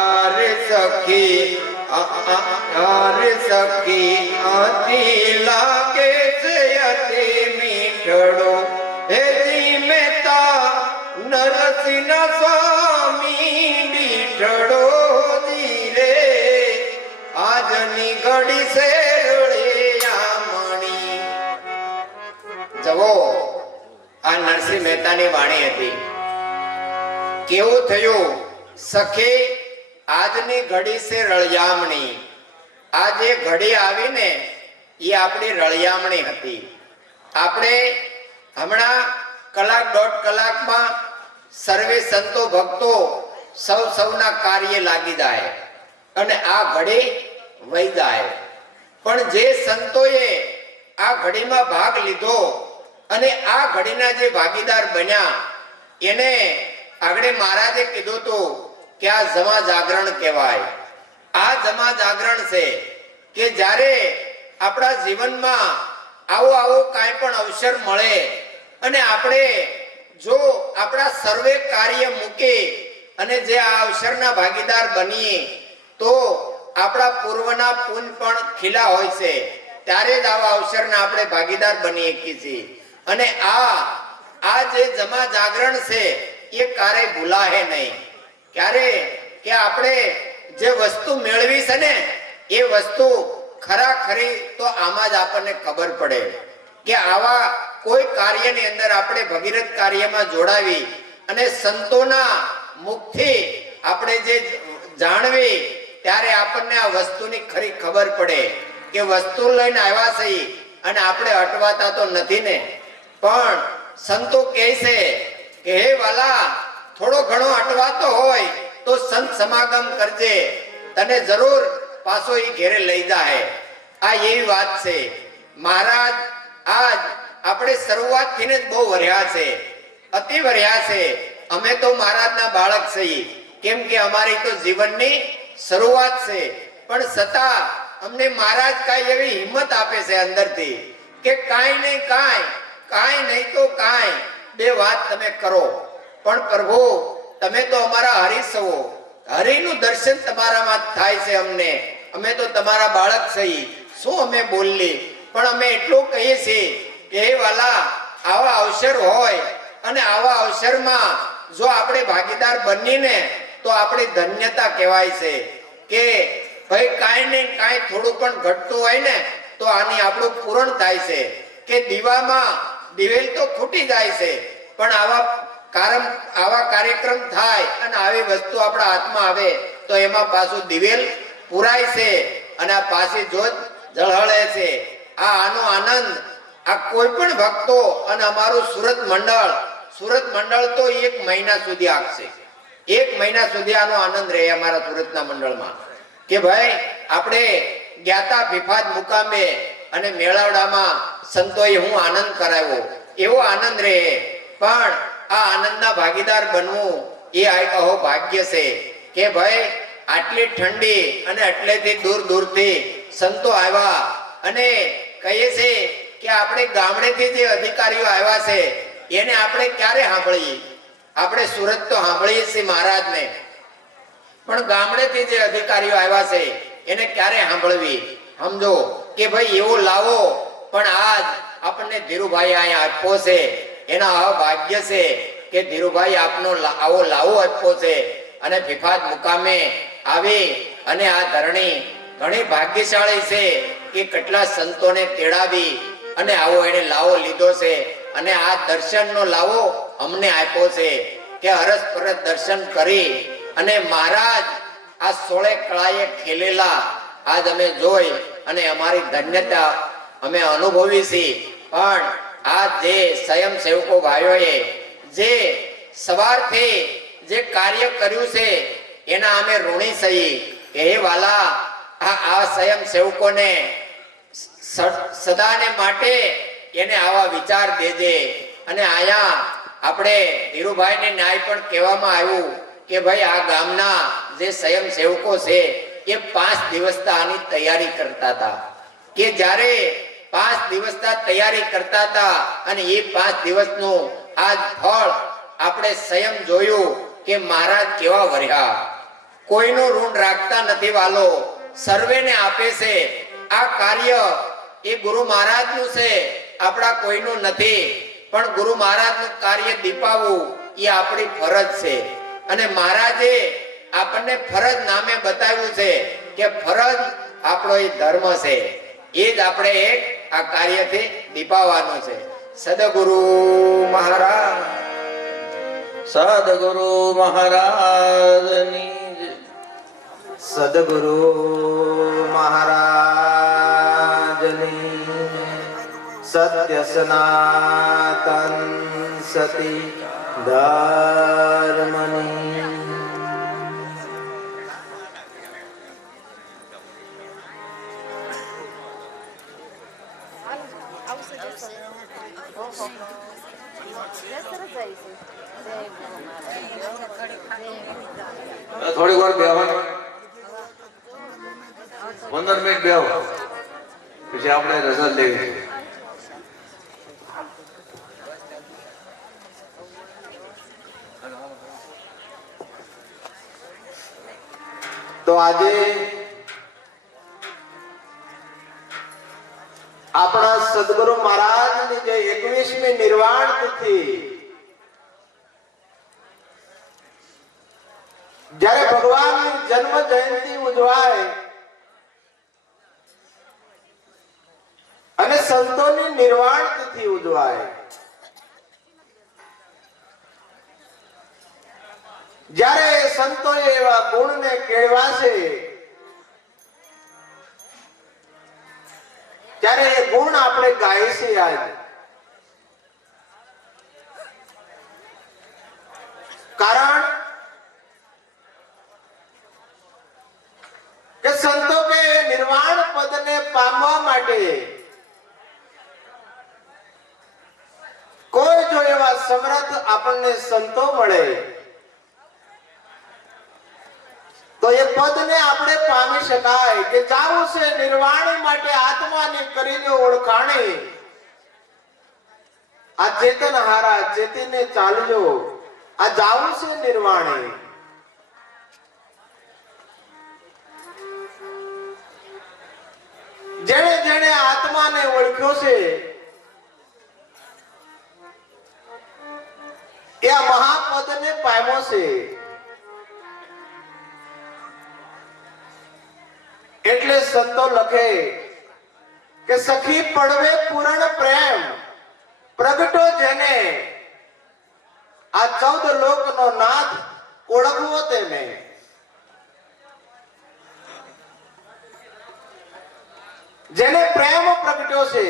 અરે સખી અતિ લાગે છે અતિ મીઠડો, હે જી મહેતા નરસિંહ સ્વામી બીઠડો હોજી રે, આજની ઘડી સે રળિયા મણી. જવો આ નરસિંહ મહેતાની વાણી હતી. કેવું થયું સખે આજની ઘડી સે રળિયામણી, આ જે ઘડી આવીને એ આપણી રળિયામણી હતી. આપણે હમણાં કલાક દોઢ કલાકમાં સર્વે સંતો ભક્તો સૌના કાર્ય લાગી જાય અને આ ઘડી વહી જાય. પણ જે સંતોએ આ ઘડીમાં ભાગ લીધો અને આ ઘડીના જે ભાગીદાર બન્યા એને આગળ મહારાજે કીધું હતું કે આ જમા જાગરણ કહેવાય. આ જમા જાગરણ છે કે જ્યારે આપણા જીવનમાં આવો કાંઈ પણ અવસર મળે અને આપણે જો આપણા સર્વે કાર્ય મૂકે અને જે આ અવસરના ભાગીદાર બનીએ તો આપણા પૂર્વના પુણ્ય પણ ખીલા હોય છે ત્યારે જ આવા અવસરના આપણે ભાગીદાર બની શકીએ છીએ. અને આ જે જમા જાગરણ છે એ ક્યારેય ભૂલાહે નહીં. ક્યારે કે આપણે જે વસ્તુ મેળવી છે ને એ વસ્તુ ખરાખરી તો આમાં જ આપણને ખબર પડે કે આવા કોઈ કાર્યની અંદર આપણે ભગીરથ કાર્યમાં જોડાવી અને સંતોના મુખથી આપણે જે જાણવી ત્યારે આપણને આ વસ્તુની ખરી ખબર પડે કે વસ્તુ લઈને આવ્યા છે અને આપણે અટવાતા તો નથી ને. પણ સંતો કહે છે કે હે વાલા, થોડો ઘણો અટવાતો હોય તો સંત સમાગમ કરજે, તને જરૂર પાછો એ ઘેરે લઈ જાય. આ એવી વાત છે. મહારાજ આજ આપણે શરૂઆતથી જ બહુ વર્યા છે, અતિ વર્યા છે. અમે તો મહારાજના બાળક છીએ, કેમ કે અમારી તો જીવનની શરૂઆત છે. પણ છતાં અમને મહારાજ કાંઈ એવી હિંમત આપે છે અંદરથી કે કાંઈ નહીં કાંઈ નહીં તો કાંઈ, બે વાત તમે કરો. પણ પ્રભુ તમે તો અમારા હરિ છો, હરિનું દર્શન તમારામાં થાય છે અમને. અમે તો તમારા બાળક છીએ, શું અમે બોલી? પણ અમે એટલું કહીએ છીએ કે હે વાલા, આવા અવસર હોય અને આવા અવસરમાં જો આપણે ભાગીદાર બનીને તો આપણી ધન્યતા કહેવાય છે કે ભાઈ કાંઈ ને કાંઈ થોડું પણ ઘટતું હોય ને તો આની આપણું પૂરણ થાય છે. કે દીવામાં દિવેલ તો ખૂટી જાય છે, પણ આવા કાર્યક્રમ થાય અને આવી વસ્તુ આપણા હાથમાં આવે તો એમાં પાછું દિવેલ પુરાય છે અને આ પાછી જોત ઝળહળે છે. આનો આનંદ આ કોઈ પણ ભક્તો અને અમારું સુરત મંડળ તો 1 મહિના સુધી આપશે. 1 મહિના સુધી આનો આનંદ રહે અમારા સુરતના મંડળમાં કે ભાઈ આપણે જ્ઞાતા વિફાદ મુકામે અને મેળાવડામાં સંતોએ હું આનંદ કરાવ્યો, એવો આનંદ રહે. પણ આ આનંદના ભાગીદાર બનવું એ અહો ભાગ્ય છે કે ભાઈ આટલી ઠંડી અને એટલેથી દૂરથી સંતો આવ્યા અને કહીએ છે કે આપણે ગામડેથી જે અધિકારીઓ આવ્યા છે એને આપણે ક્યારે સાંભળીએ? આપણે સુરત તો સાંભળીએ છીએ મહારાજને, પણ ગામડેથી જે અધિકારીઓ આવ્યા છે એને ક્યારે સાંભળવી? સમજો કે ભાઈ એવો લાવો. પણ આજ આપણને ધીરુભાઈ અહીંયા આપ્યો છે, એના અભાગ્ય છે કે ધીરુભાઈ આપનો આવો લાવો આપ્યો છે અને ફિફાદ મુકામે આવી અને આ ધરણી ઘણી ભાગ્યશાળી છે કે કેટલા સંતોને તેડાવી અને આવો એને લાવો લીધો છે અને આ દર્શનનો લાવો અમને આપ્યો છે કે હરસ પરસ દર્શન કરી અને મહારાજ આ 16 કળાએ ખેલેલા આજ અમે જોઈ અને અમારી ધન્યતા અમે અનુભવી છીએ. પણ આ જે સ્વયંસેવકો ભાઈઓએ જે સવારથી જે કાર્ય કર્યું છે એના અમે ઋણી છીએ. હે વાલા, આ સ્વયંસેવકોને સદાને માટે એને આવા વિચાર દેજે. અને આયા આપણે ધીરુભાઈને ન્યાય પણ કહેવામાં આવ્યું કે ભાઈ આ ગામના જે સ્વયંસેવકો છે એ 5 દિવસથી આની તૈયારી કરતા હતા કે જ્યારે 5 દિવસથી તૈયારી કરતા હતા અને એ 5 દિવસનું આજ ફળ આપણે સ્વયં જોયું કે મહારાજ કેવા વર્યા. કોઈનું ઋણ રાખતા નથી વાલો, સર્વેને આપે છે. આ કાર્ય એ ગુરુ મહારાજનું છે, આપણા કોઈનું નથી. પણ ગુરુ મહારાજનું કાર્ય દીપાવવું એ આપણી ફરજ છે અને મહારાજે આપણને ફરજ નામે બતાવ્યું છે કે ફરજ આપણો એ ધર્મ છે, એ જ આપણે એક આ કાર્યથી દીપાવવાનું છે. સદગુરુ મહારાજ, સદગુરુ મહારાજની જય. સદગુરુ મહારાજની સત્ય સનાતન સતી ધર્મની. થોડીક વાર બેહવાનું, 15 મિનિટ બેહો પછી આપણે રજા લેવી છે. તો આજે સદગુરુ મહારાજની જે 21મી નિર્વાણ તિથિ, જ્યારે ભગવાનની જન્મ જયંતિ ઉજવાય અને સંતોની નિર્વાણ તિથિ ઉજવાય, જ્યારે સંતોએ એવા ગુણને કેળવાશે ત્યારે એ ગુણ આપણે ગાઈશી આજ. કારણ કે સંતો કે નિર્વાણ પદને પામવા માટે કોઈ જો એવા સમર્થ આપણને સંતો મળે તો એ પદને આપણે પામી શકાય. કે જાવું છે નિર્વાણ માટે આત્માની કરી લો ઓળખાણી, આ ચેતન હારા ચેતીને ચાલજો, આ જાવું છે નિર્વાણે. જેણે જેણે આત્માને ઓળખ્યો છે એ આ મહાપદને પામ્યો છે. એટલે સંતો લખે કે સખી પડવે પૂરણ પ્રેમ પ્રગટો જેને, આ 14 લોકનો નાથ ઓળખવો તેને. જેને પ્રેમ પ્રગટ્યો છે,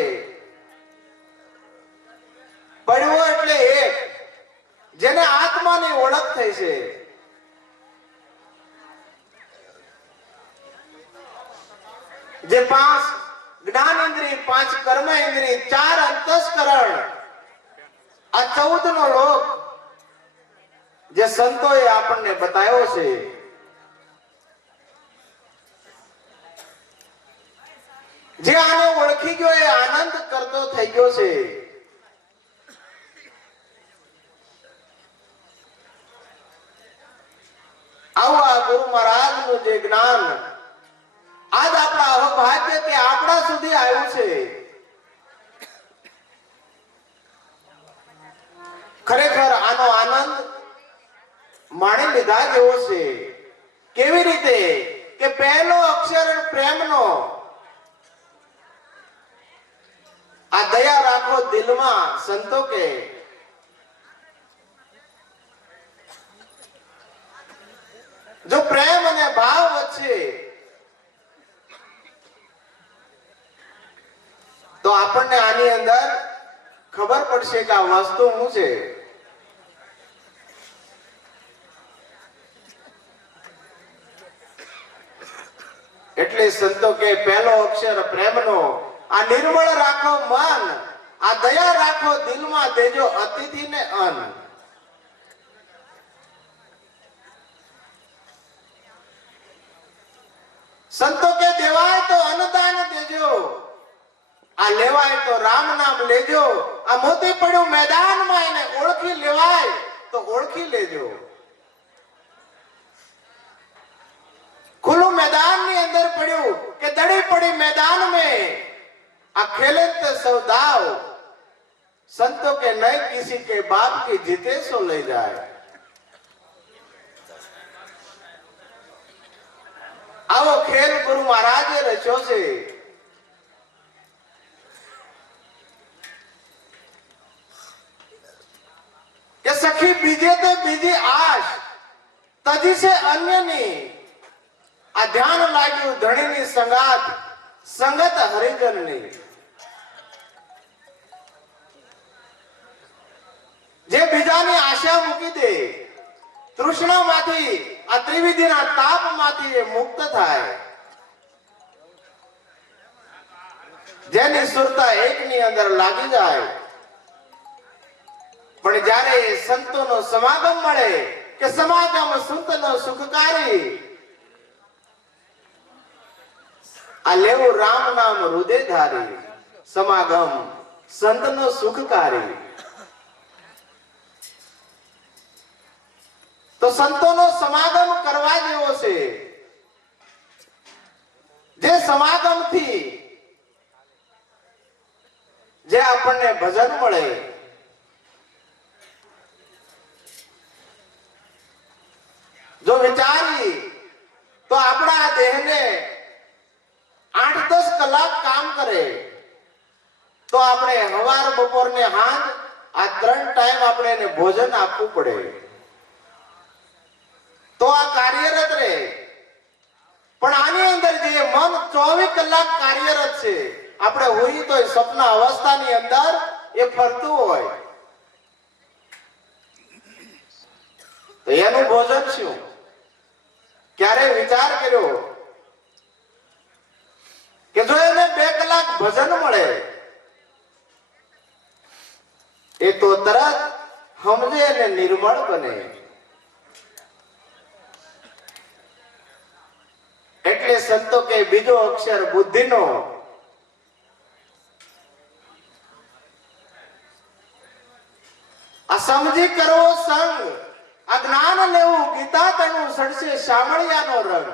પડવો એટલે એક, જેને આત્માની ઓળખ થઈ છે. જે 5 જ્ઞાનેન્દ્રિય, 5 કર્મેન્દ્રિય, 4 અંતસ્કરણ, આ 14 નો લોક જે સંતોએ આપણને બતાવ્યો છે, જે આને ઓળખી ગયો એ આનંદ કરતો થઈ ગયો છે. આવું આ ગુરુ મહારાજનું જે જ્ઞાન આજ આપણા અહોભાગ્ય કે આપણા સુધી આવ્યું છે. ખરેખર આનો આનંદ માણી લીધા જેવો છે. કેવી રીતે કે પહેલો અક્ષર પ્રેમનો, આ દયા રાખો દિલમાં સંતો કે, જો પ્રેમ અને ભાવ વચ્ચે તો આપણને આની અંદર ખબર પડશે કે આ વસ્તુ શું છે. એટલે સંતો કે પહેલો અક્ષર પ્રેમનો, આ નિર્મળ રાખો મન, આ દયા રાખો દિલમાં, દેજો અતિથિને અન્ન. સંતો કે દેવાય તો અન્નદાન દેજો, આ લેવાય તો રામ નામ લેજો, આ મોતી પડ્યું મેદાનમાં એને ઓળખી લેવાય તો ઓળખી લેજો. ખુલ્લું मैदान ની અંદર પડ્યું કે દડી પડી मैदान में, आ खेले तो सौदाव. संतों के नहीं किसी के बाप की जीते सो ले जाए. आओ खेल गुरु महाराजे रचो से. કે સખી બીજે તો બીજી આશ તજી છે અન્યની, આ ધ્યાન લાગ્યું ધણીની સંગાત સંગત હરિજનની. જે બીજાની આશા મૂકી દે, તૃષ્ણામાંથી, આ ત્રિવિધિના તાપમાંથી એ મુક્ત થાય. જેની સુરતા એકની અંદર લાગી જાય. પણ જ્યારે સંતોનો સમાગમ મળે કે સમાગમ સંતનો સુખકારી, આ લેવું રામ નામ હૃદય ધારી, સમાગમ સંતનો સુખકારી. તો સંતોનો સમાગમ કરવા જેવો છે. જે સમાગમથી જે આપણને ભજન મળે, જો વિચારી તો આપણા દેહને 8-10 કલાક કામ કરે તો આપણે સવાર બપોર ને સાંજ આ 3 ટાઈમ આપણે એને ભોજન આપવું પડે તો આ કાર્યરત રહે. પણ આની અંદર જે મન 24 કલાક કાર્યરત છે, આપણે હોઈએ તો સ્વપ્ન અવસ્થાની અંદર એ ફરતું હોય તો એનું ભોજન શું? ક્યારે વિચાર કર્યો કે જો એને 2 કલાક ભજન મળે એ તો તરત સમજે અને નિર્મળ બને. એટલે સંતો કે બીજો અક્ષર બુદ્ધિનો આ સમજી કરવો સંગ, આ જ્ઞાન લેવું ગીતા તણું સડશે શામળિયાનો રંગ.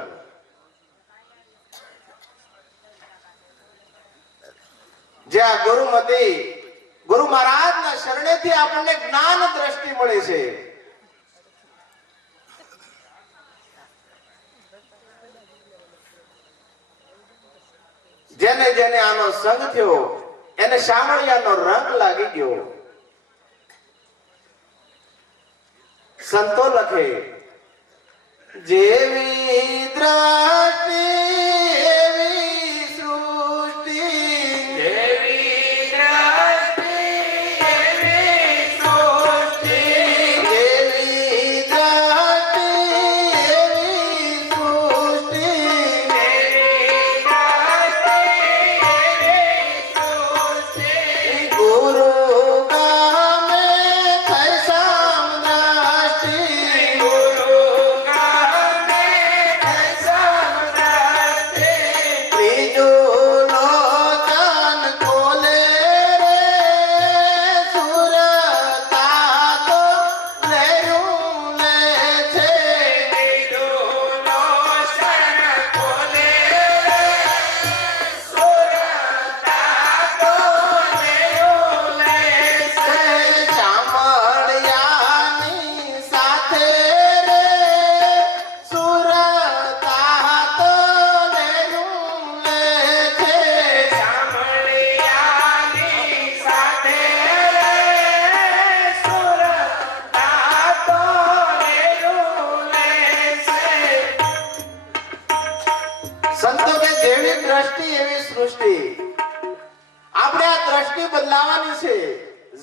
જે આ ગુરુમતી ગુરુ મહારાજના શરણેથી આપણને જ્ઞાન દ્રષ્ટિ મળી છે. જેને જેને આનો સંગ થયો એને શામળિયાનો રંગ લાગી ગયો. સંતો લખે જેવી દ્રષ્ટિ એવી સૃષ્ટિ, જેવી દ્રષ્ટિ એવી સૃષ્ટિ, જેવી દ્રષ્ટિ એવી સૃષ્ટિ, જેવી દ્રષ્ટિ એવી સૃષ્ટિ. ગુરુ ગામે થઈ સમદ્રષ્ટિ, ગુરુ ગામે થઈ સમદ્રષ્ટિ. ત્રીજું લોચન ખોલે રે સુરતા તો લેરું લે છે. ત્રીજું લોચન ખોલે રે સુરતા તો લેરું લે છે. શામળિયાની સાથે રે સુરતા તો લેરું લે છે. શામળિયાની સાથે રે સુરતા તો લેરું લે છે. સંતો કે જેવી દ્રષ્ટિ એવી સૃષ્ટિ. આપણે આ દ્રષ્ટિ બદલાવાની છે,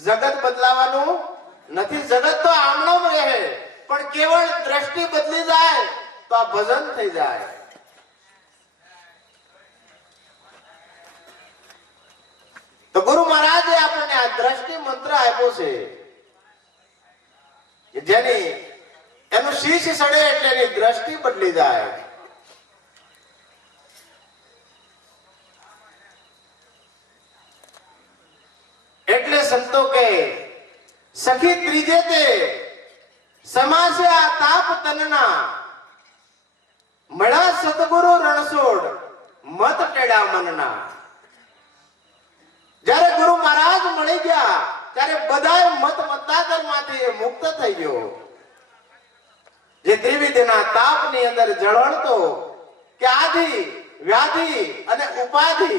જગત બદલાવાનું નથી. જગત તો આમણોમ રહે, પણ કેવળ દ્રષ્ટિ બદલી જાય તો આ ભજન થઈ જાય. તો ગુરુ મહારાજે આપણને આ દ્રષ્ટિ મંત્ર આપ્યો છે કે જેની એનું શીશ સડે એટલે એની દ્રષ્ટિ બદલી જાય. એટલે સંતો કે સખી ત્રીજે તે સમાસે આ તાપ તનના, મળ્યા સતગુરુ રણછોડ મત ટેડા મનના. જ્યારે ગુરુ મહારાજ મળી ગયા ત્યારે બધાય મત મતાદર માંથી મુક્ત થઈ ગયો. જે ત્રિવિધના તાપની અંદર જળહળતો કે આધિ વ્યાધિ અને ઉપાધિ,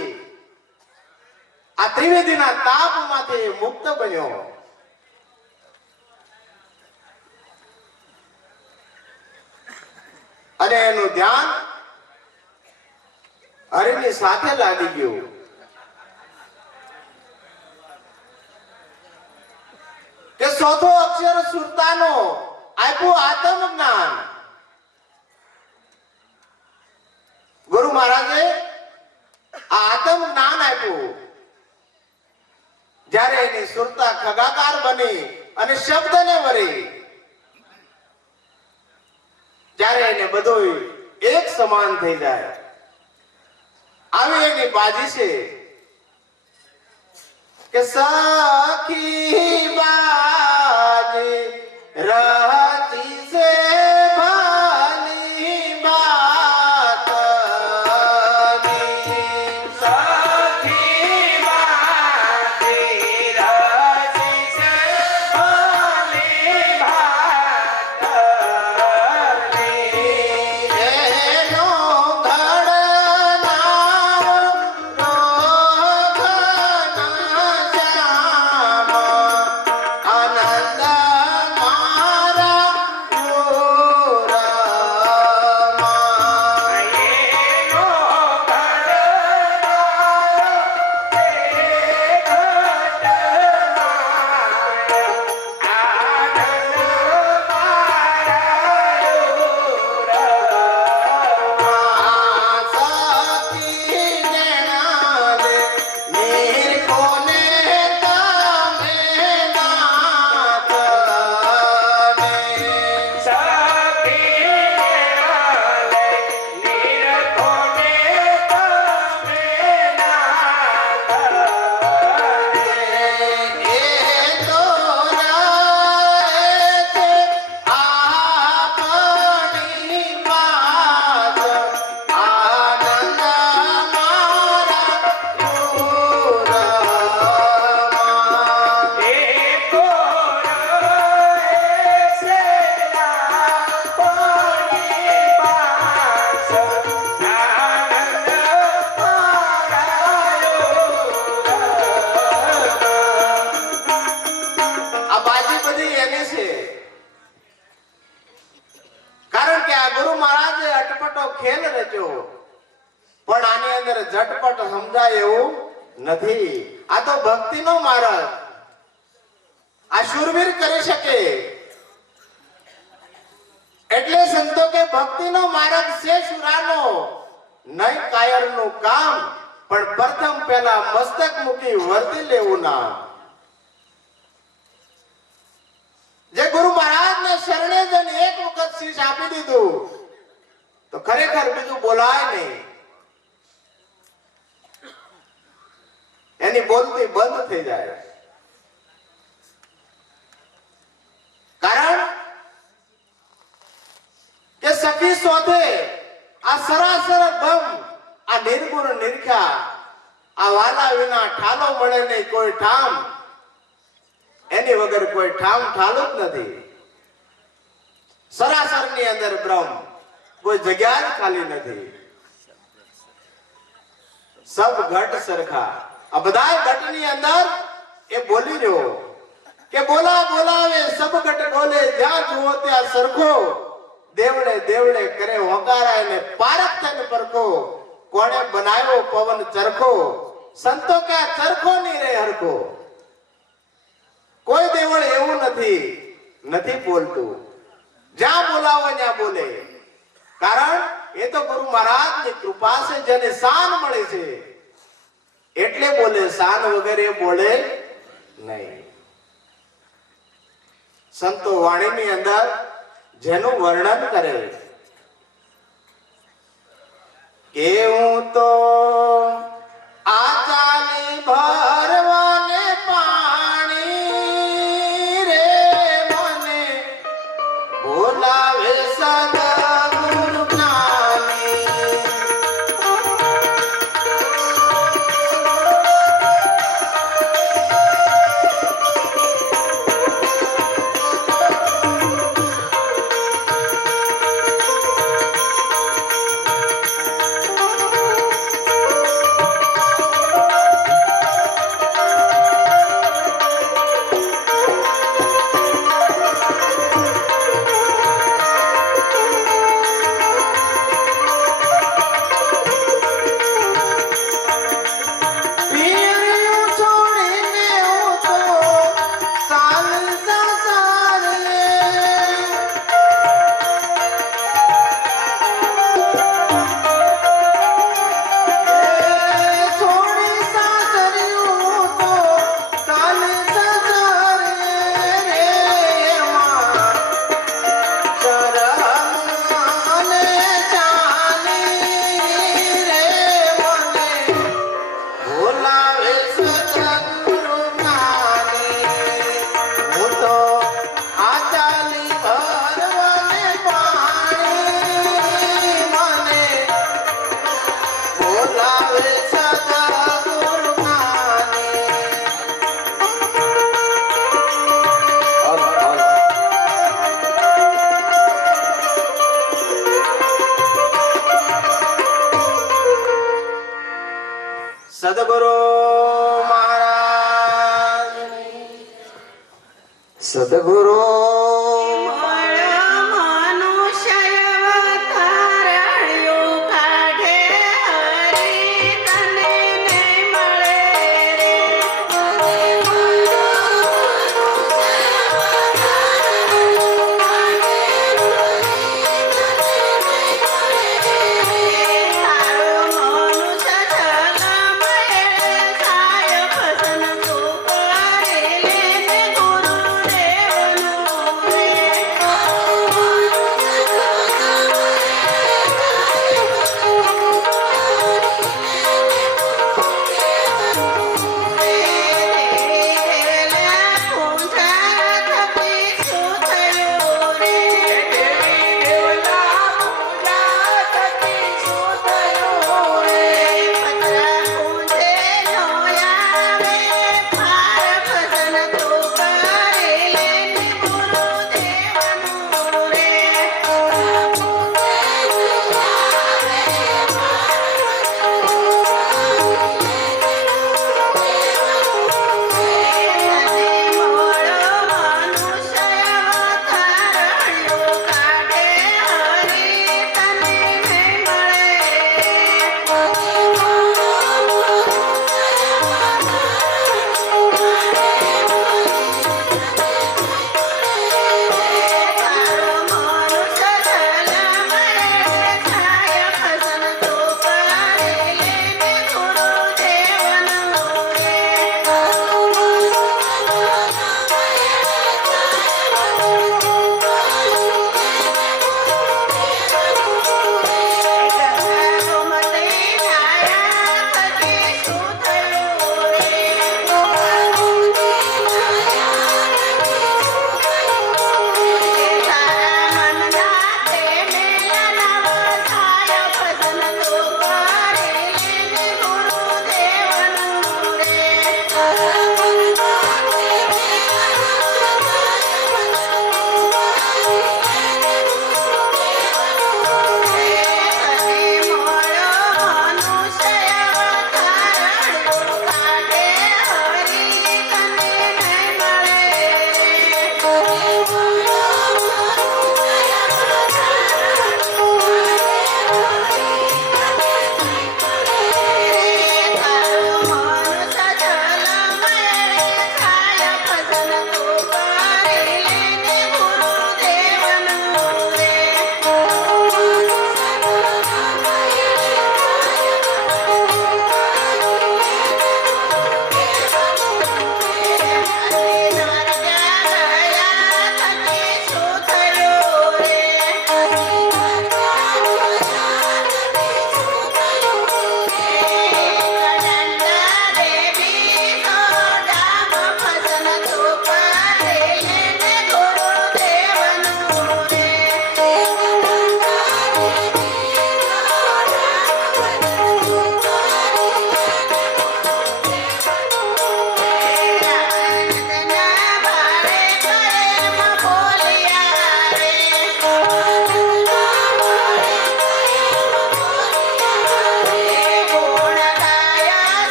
આ ત્રિવેદીના તાપમાંથી મુક્ત બન્યો. અને એનું ધ્યાન હરિની સાથે લાગી ગયું. કે ચોથો અક્ષર સુરતાનો આપ્યું આત્મ જ્ઞાન. ગુરુ મહારાજે આ આત્મ જ્ઞાન આપ્યું. જ્યારે એની સુરતા ખગાકાર બની અને શબ્દને વરી, ત્યારે એને બધું એક સમાન થઈ જાય. આવી એની બાજી છે કે સખી બાજી રહતી છે ભાલી બાતની. સખી બાજી ખેલ રચ્યો, પણ આની અંદર ઝટપટ સમજાય એવું નથી. આ તો ભક્તિનો માર્ગ. આ શૂરવીર કરી શકે. એટલે સંતો કે ભક્તિનો માર્ગ છે શુરાનો, નહીં કાયરનું કામ, પણ પ્રથમ પહેલા મસ્તક મૂકી વર્તી લેવું નામ. જે ગુરુ મહારાજને શરણે જઈને એક વખત શીશ આપી દીધું તો ખરેખર બીજું બોલાય નહીં. એની બોલતી બંધ થઈ જાય. કારણ કે સખી શોધે આ સરાસર ગમ, આ નિર્ગુણ નિરખ્યા, આ વાલા વિના ઠાલો મળે નહીં કોઈ ઠામ. એની વગર કોઈ ઠામ ઠાલો જ નથી. સરાસર ની અંદર બ્રહ્મ, કોઈ જગ્યા જ ખાલી નથી. સબ ઘટ સરખા. આ બધા ઘટ ની અંદર એ બોલી રહ્યો કે બોલા બોલાવે સબ ઘટ બોલે, જ્યાં જુઓ ત્યાં સરખો. દેવડે દેવડે કરે હોકારાય ને પારખ થઈને પરખો. કોણે બનાવ્યો પવન ચરખો, સંતો કે આ ચરખો નહીં રે હરખો. કોઈ દેવળ એવું નથી બોલતું. જ્યાં બોલાવો ત્યાં બોલે. કારણ એ તો ગુરુ મહારાજની કૃપા છે, જેને શાન મળે છે એટલે બોલે. શાન વગર એ બોલે નહીં. સંતો વાણીની અંદર જેનું વર્ણન કરે કે હું તો આ ચાલી ભરવાને પાણી રે, મને બોલાવે સદગુરુ જ્ઞાની. સદગુરુ મહારાજ, સદગુરુ ગુરુદેવનું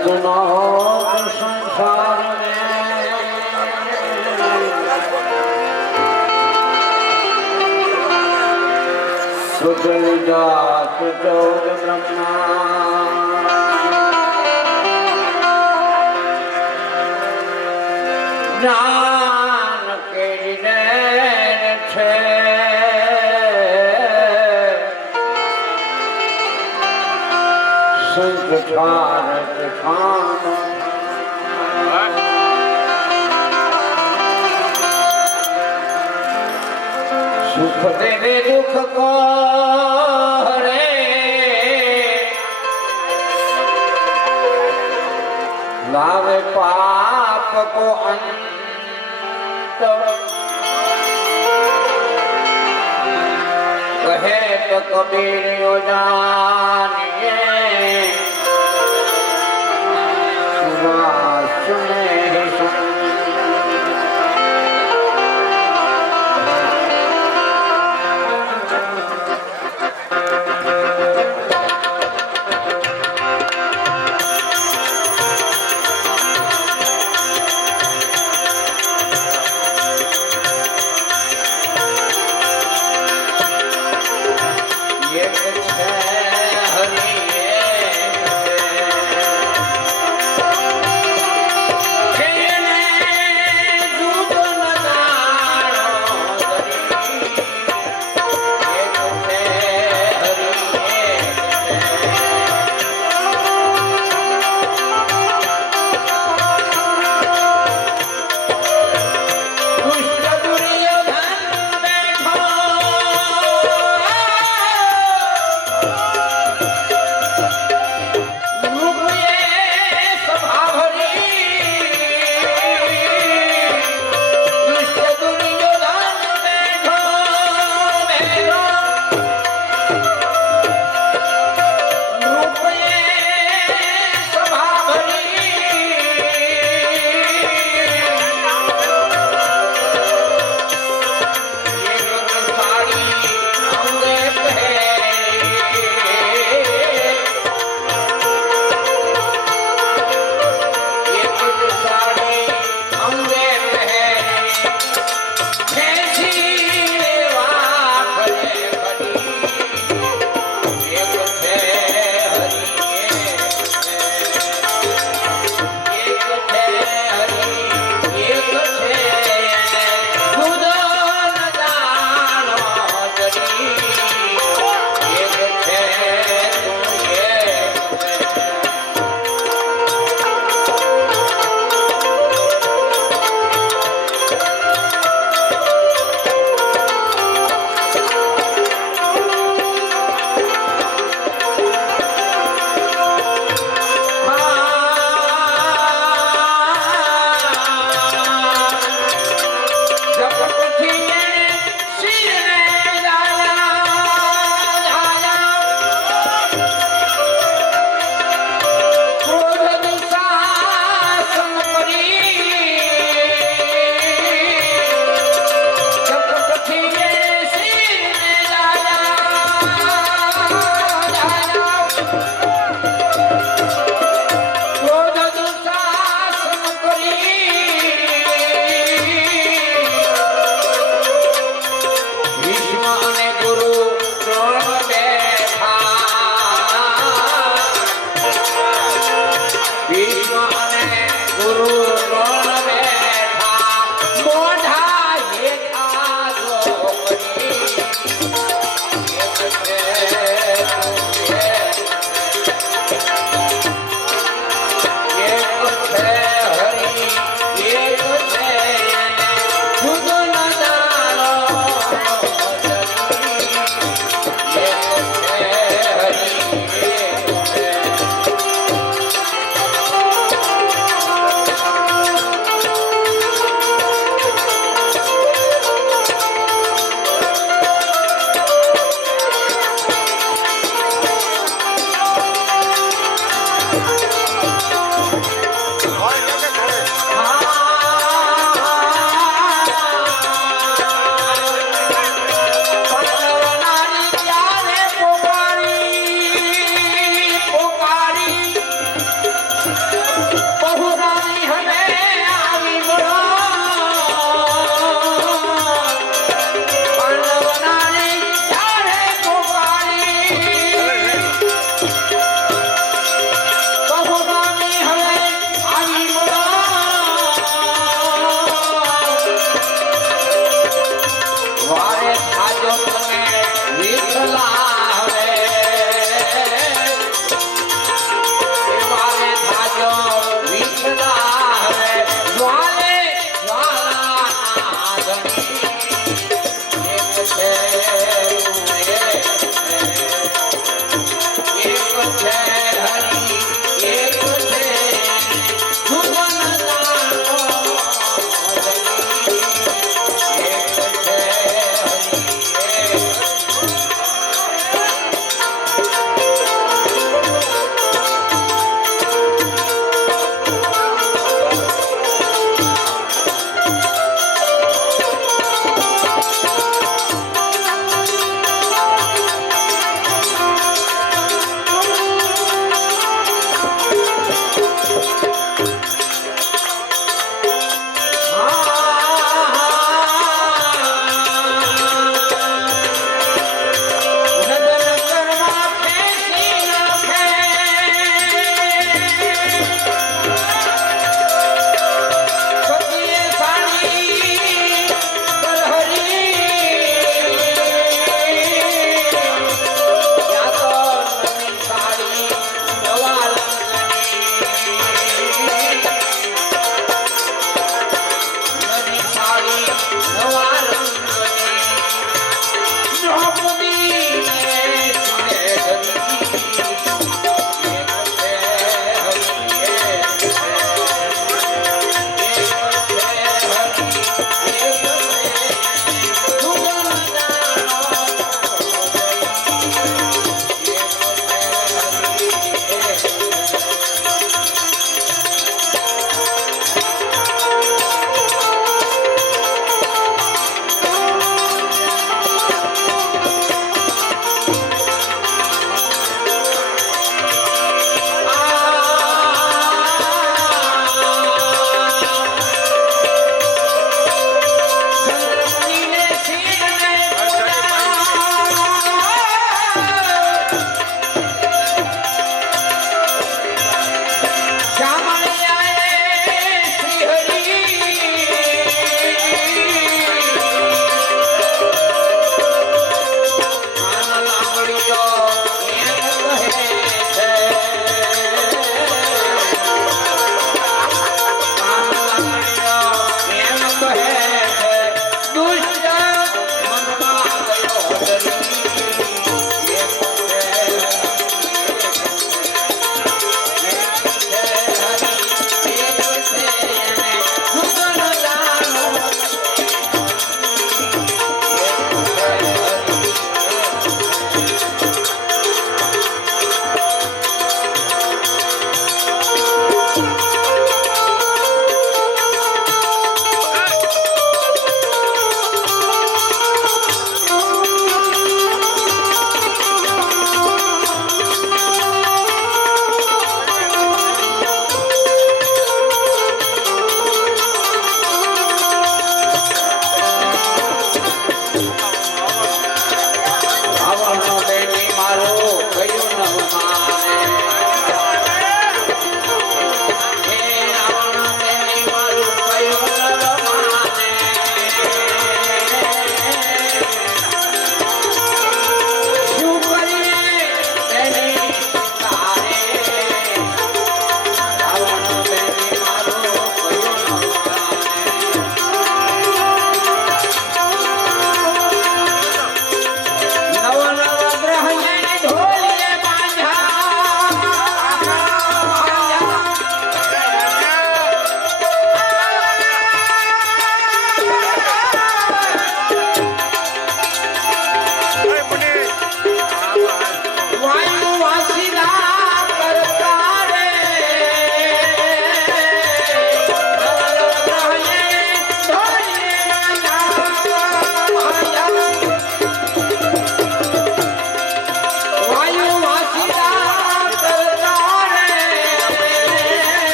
સતનો સંસાર સુધરી જાત ચૌદ બ્રહ્મા જ્ઞાન કેરીને છે સંસ્કાર ખાન સુખ દેવે દુઃખ કો રે લાવે પાપ કો અંત કહે તો કબીર યો જાનિએ સુને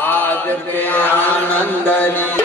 આજ કે આનંદની